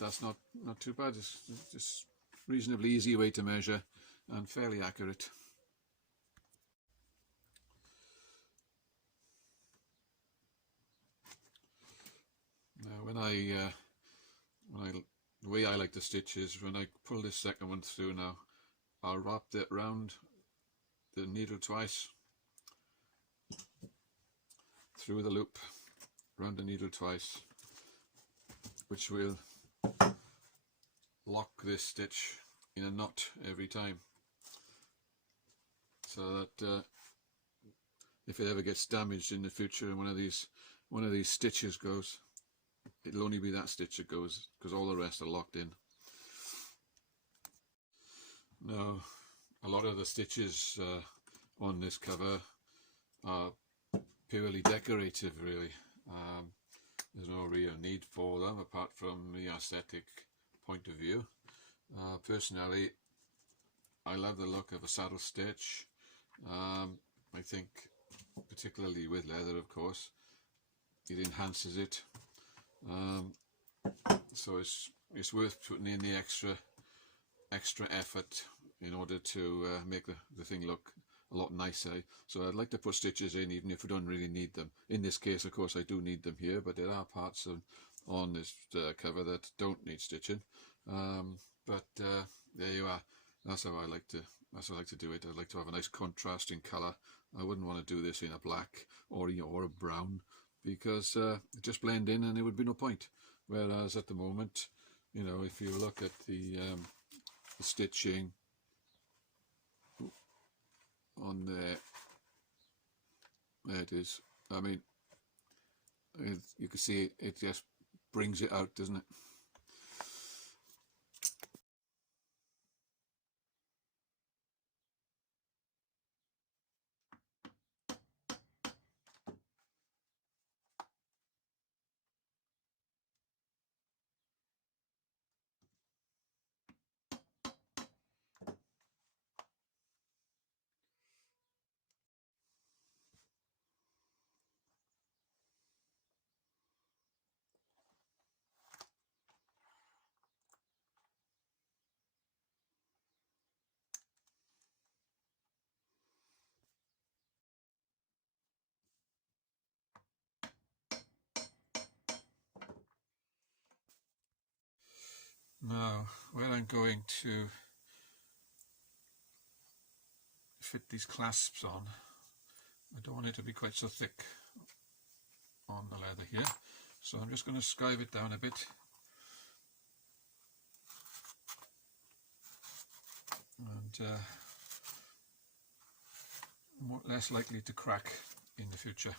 that's not too bad. It's just reasonably easy way to measure and fairly accurate. Now the way I like to stitch is when I pull this second one through now, I'll wrap it round the needle twice, through the loop, round the needle twice, which will lock this stitch in a knot every time, so that if it ever gets damaged in the future and one of these stitches goes, it'll only be that stitch that goes, because all the rest are locked in. Now, a lot of the stitches on this cover are purely decorative really. There's no real need for them apart from the aesthetic point of view. Personally, I love the look of a saddle stitch. I think, particularly with leather of course, it enhances it. So it's worth putting in the extra effort in order to make the thing look a lot nicer. So I'd like to put stitches in even if we don't really need them. In this case, of course, I do need them here, but there are parts on this cover that don't need stitching. But there you are. That's how I like to do it. I'd like to have a nice contrasting colour. I wouldn't want to do this in a black or a brown, because it just blend in and there would be no point. Whereas at the moment, you know, if you look at the stitching on there it is. I mean, you can see it just brings it out, doesn't it? Now, where I'm going to fit these clasps on, I don't want it to be quite so thick on the leather here, so I'm just going to scribe it down a bit, and less likely to crack in the future.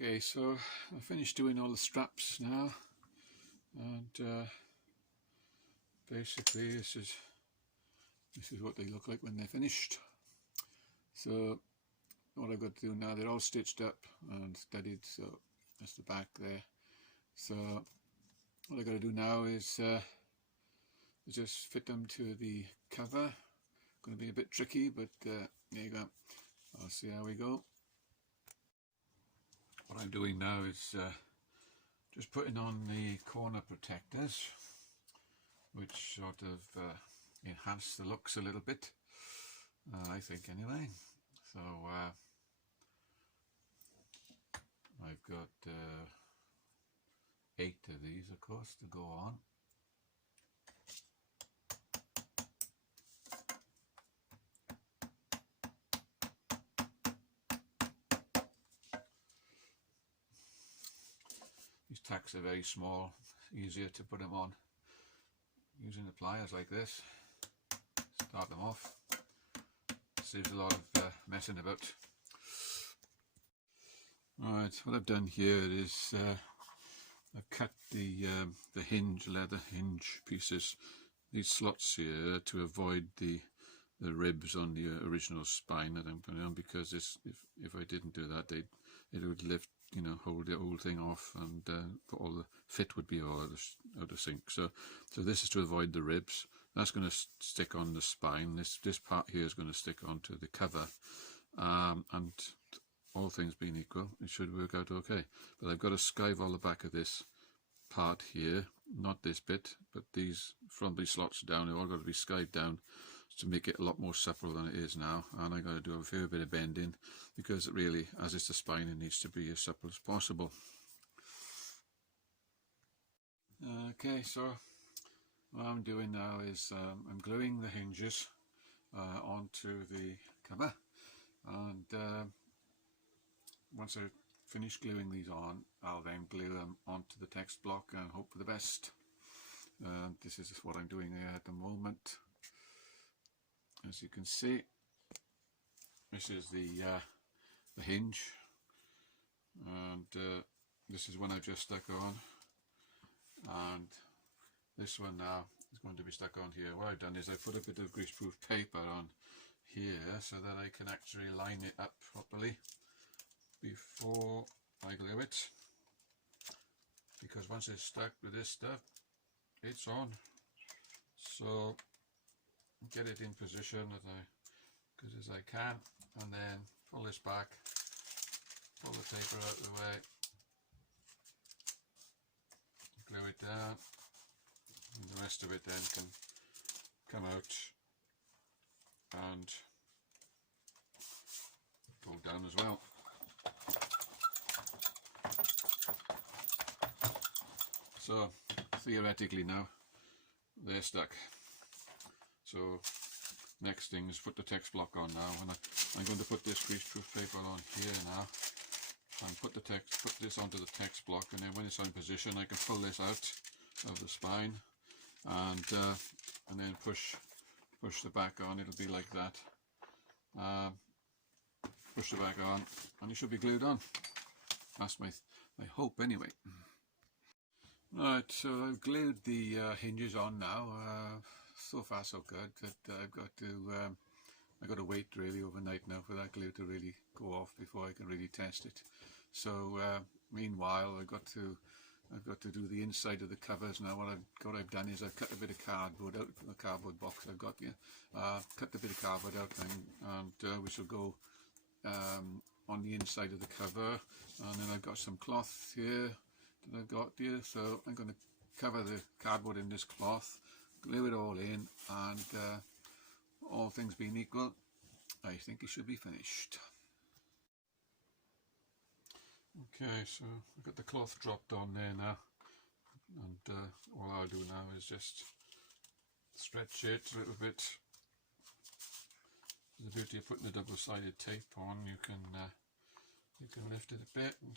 Okay, so I finished doing all the straps now, and basically this is what they look like when they're finished. So what I've got to do now, they're all stitched up and steadied, so that's the back there. So what I've got to do now is just fit them to the cover going to be a bit tricky, but there you go. I'll see how we go. What I'm doing now is just putting on the corner protectors, which sort of enhance the looks a little bit, I think anyway. So I've got 8 of these, of course, to go on. These tacks are very small, easier to put them on using the pliers like this. Start them off, saves a lot of messing about. Alright, what I've done here is I've cut the leather hinge pieces, these slots here, to avoid the ribs on the original spine that I'm putting on, because if I didn't do that, it would lift, hold the whole thing off, and all the fit would be out of sync. So this is to avoid the ribs. That's going to stick on the spine. This part here is going to stick onto the cover, and all things being equal, it should work out okay. But I've got to skive all the back of this part here, not this bit, but these from these slots down, they've all got to be skived down to make it a lot more supple than it is now. And I've got to do a fair bit of bending, because it really, as it's the spine, it needs to be as supple as possible. Okay, so what I'm doing now is I'm gluing the hinges onto the cover, and once I finish gluing these on, I'll then glue them onto the text block and hope for the best. This is what I'm doing here at the moment. As you can see, this is the hinge, and this is one I've just stuck on, and this one now is going to be stuck on here. What I've done is I put a bit of greaseproof paper on here so that I can actually line it up properly before I glue it, because once it's stuck with this stuff, it's on. So get it in position as good as I can, and then pull this back, pull the paper out of the way, glue it down, and the rest of it then can come out and go down as well. So theoretically now they're stuck. So next thing is put the text block on now, and I'm going to put this greaseproof paper on here now, and put this onto the text block, and then when it's on position I can pull this out of the spine, and then push the back on. It'll be like that. Push the back on, and it should be glued on. That's my hope anyway. Right, so I've glued the hinges on now. So far so good, but I've got to wait really overnight now for that glue to really go off before I can really test it. So meanwhile I've got to do the inside of the covers now. What I've done is I've cut a bit of cardboard out from the cardboard box I've got here. Cut a bit of cardboard out, and which will go on the inside of the cover, and then I've got some cloth here that I've got here, so I'm going to cover the cardboard in this cloth, glue it all in, and all things being equal, I think it should be finished. Okay, so I've got the cloth dropped on there now, and all I'll do now is just stretch it a little bit. The beauty of putting the double-sided tape on, you can lift it a bit and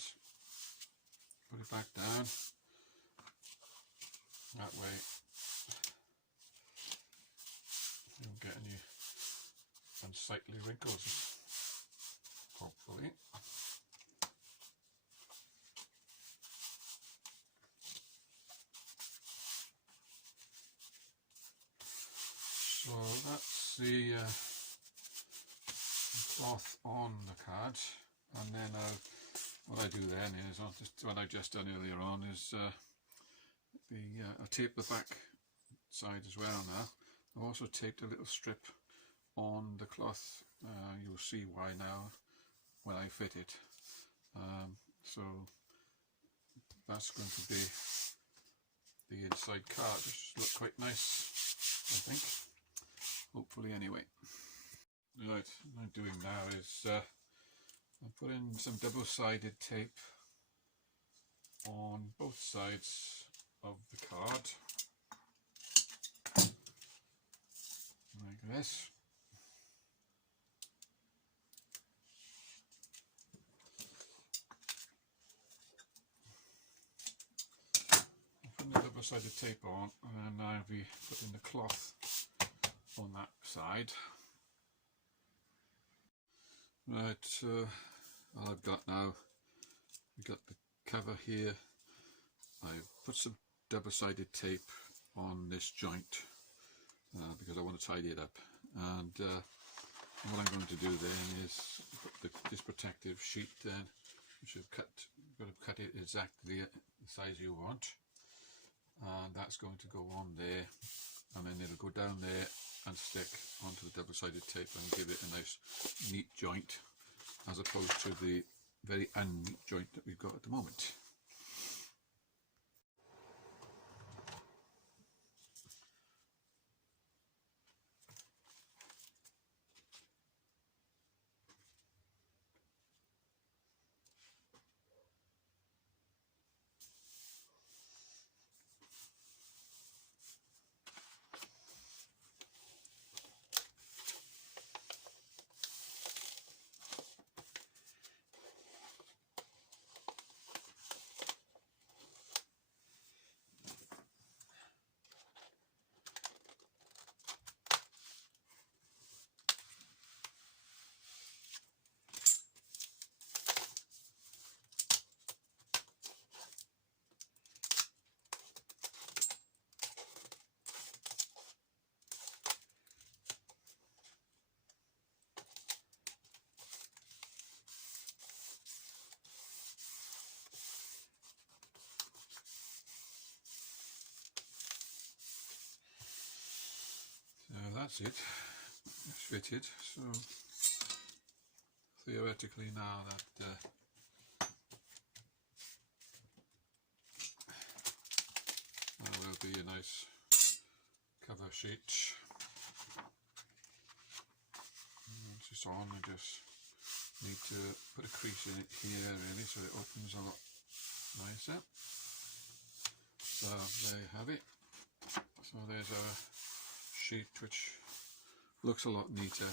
put it back down. That way you don't get any unsightly wrinkles, hopefully. So that's the cloth on the card, and then what I do then is, what I just done earlier on is I tape the back side as well now. I've also taped a little strip on the cloth. You'll see why now when I fit it. So that's going to be the inside card, which looks quite nice, I think, hopefully anyway. Right, what I'm doing now is I'm putting some double-sided tape on both sides of the card, like this. Putting the double-sided tape on, and I'll be putting the cloth on that side. Right, so all I've got now, we've got the cover here. I've put some double-sided tape on this joint because I want to tidy it up, and what I'm going to do then is put this protective sheet then, which I've got to cut it exactly the size you want, and that's going to go on there, and then it'll go down there and stick onto the double-sided tape and give it a nice neat joint, as opposed to the very unneat joint that we've got at the moment. So that's it, it's fitted. So theoretically now that there will be a nice cover sheet. Once it's on, I just need to put a crease in it here really, so it opens a lot nicer. So there you have it. So there's a sheet which looks a lot neater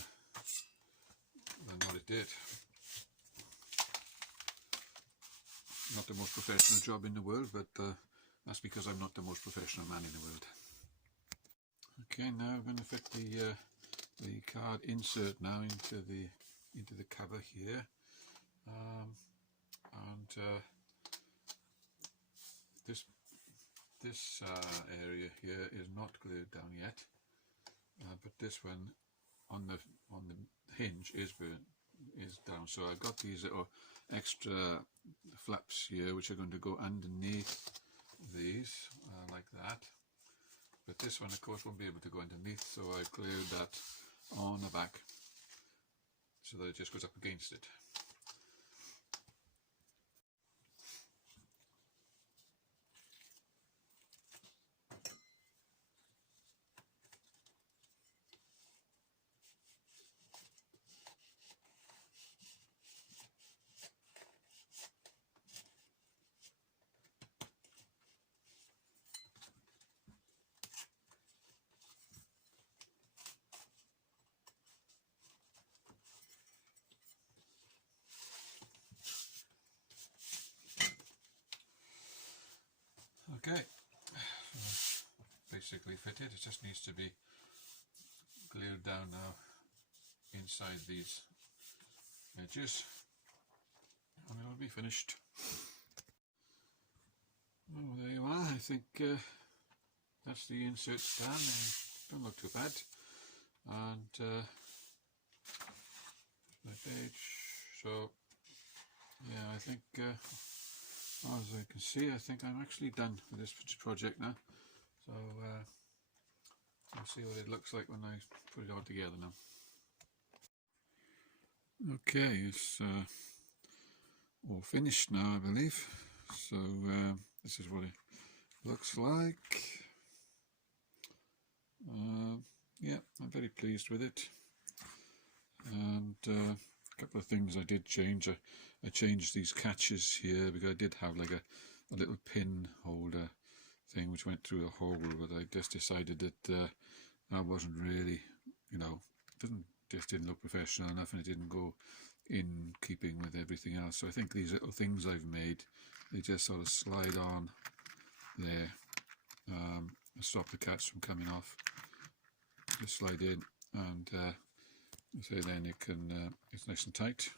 than what it did. Not the most professional job in the world, but that's because I'm not the most professional man in the world. Okay, now I'm going to fit the card insert now into the cover here, and this area here is not glued down yet, but this one on the hinge is down. So I've got these little extra flaps here which are going to go underneath these like that, but this one of course won't be able to go underneath, so I glued that on the back so that it just goes up against it. Okay, so basically fitted. It just needs to be glued down now inside these edges, and it'll be finished. Oh, there you are. I think that's the inserts done. They don't look too bad. And my page. So yeah, I think as I can see, I think I'm actually done with this project now. So we'll see what it looks like when I put it all together now. Okay, it's all finished now, I believe. So this is what it looks like. Yeah, I'm very pleased with it. And a couple of things I did change. I changed these catches here because I did have like a little pin holder thing which went through a hole, but I just decided that that wasn't really, you know, just didn't look professional enough, and it didn't go in keeping with everything else. So I think these little things I've made, they just sort of slide on there, stop the catch from coming off. Just slide in, and so then it can it's nice and tight.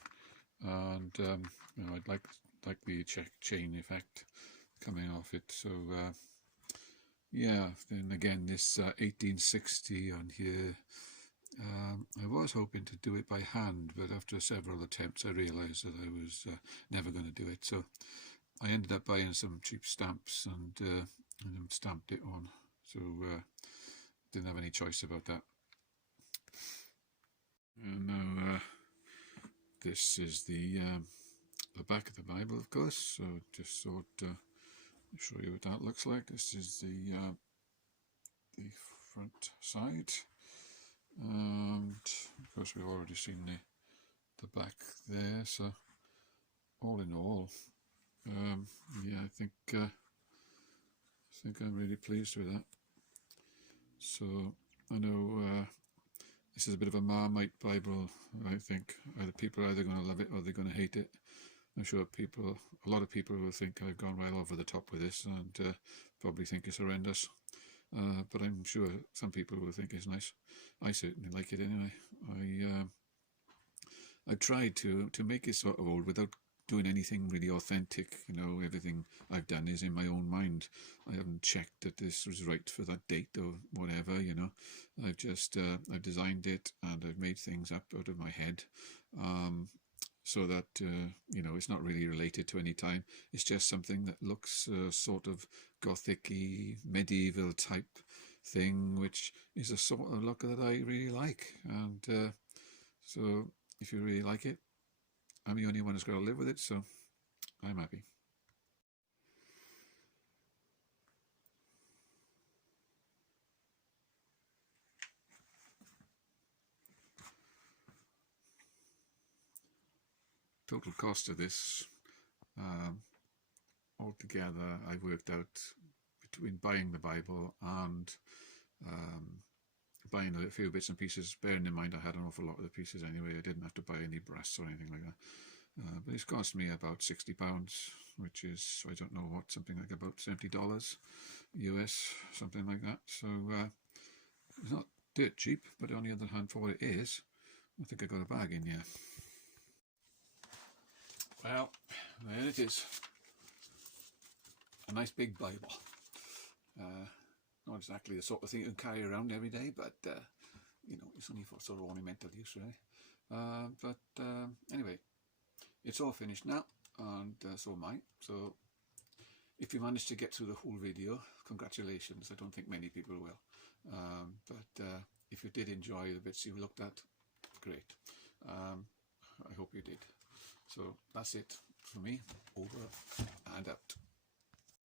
And you know, I'd like the chain effect coming off it. So yeah, then again, this 1860 on here, I was hoping to do it by hand, but after several attempts I realised that I was never going to do it. So I ended up buying some cheap stamps and stamped it on. So didn't have any choice about that. And now this is the back of the Bible, of course. So just thought show you what that looks like. This is the front side, and of course we've already seen the back there. So all in all, yeah, I think I'm really pleased with that. So I know this is a bit of a Marmite Bible. I think people are either going to love it or they're going to hate it. I'm sure a lot of people will think I've gone right over the top with this, and probably think it's horrendous. But I'm sure some people will think it's nice. I certainly like it anyway. I've tried to make it sort of old without doing anything really authentic. You know, everything I've done is in my own mind. I haven't checked that this was right for that date or whatever, you know. I've just I've designed it, and I've made things up out of my head, so that you know, it's not really related to any time. It's just something that looks sort of gothic-y, medieval type thing, which is a sort of look that I really like. And so if you really like it, I'm the only one who's got to live with it, so I'm happy. Total cost of this, altogether, I worked out between buying the Bible and buying a few bits and pieces, bearing in mind I had an awful lot of the pieces anyway. I didn't have to buy any brass or anything like that. But it's cost me about £60, which is, I don't know what, something like about $70 US, something like that. So it's not dirt cheap, but on the other hand, for what it is, I think I got a bargain, yeah. Well, there it is. A nice big Bible. Not exactly the sort of thing you can carry around every day, but you know, it's only for sort of ornamental use, really. Anyway, it's all finished now, and so am I. So if you managed to get through the whole video, congratulations. I don't think many people will. But if you did enjoy the bits you looked at, great. I hope you did. So that's it for me. Over and out.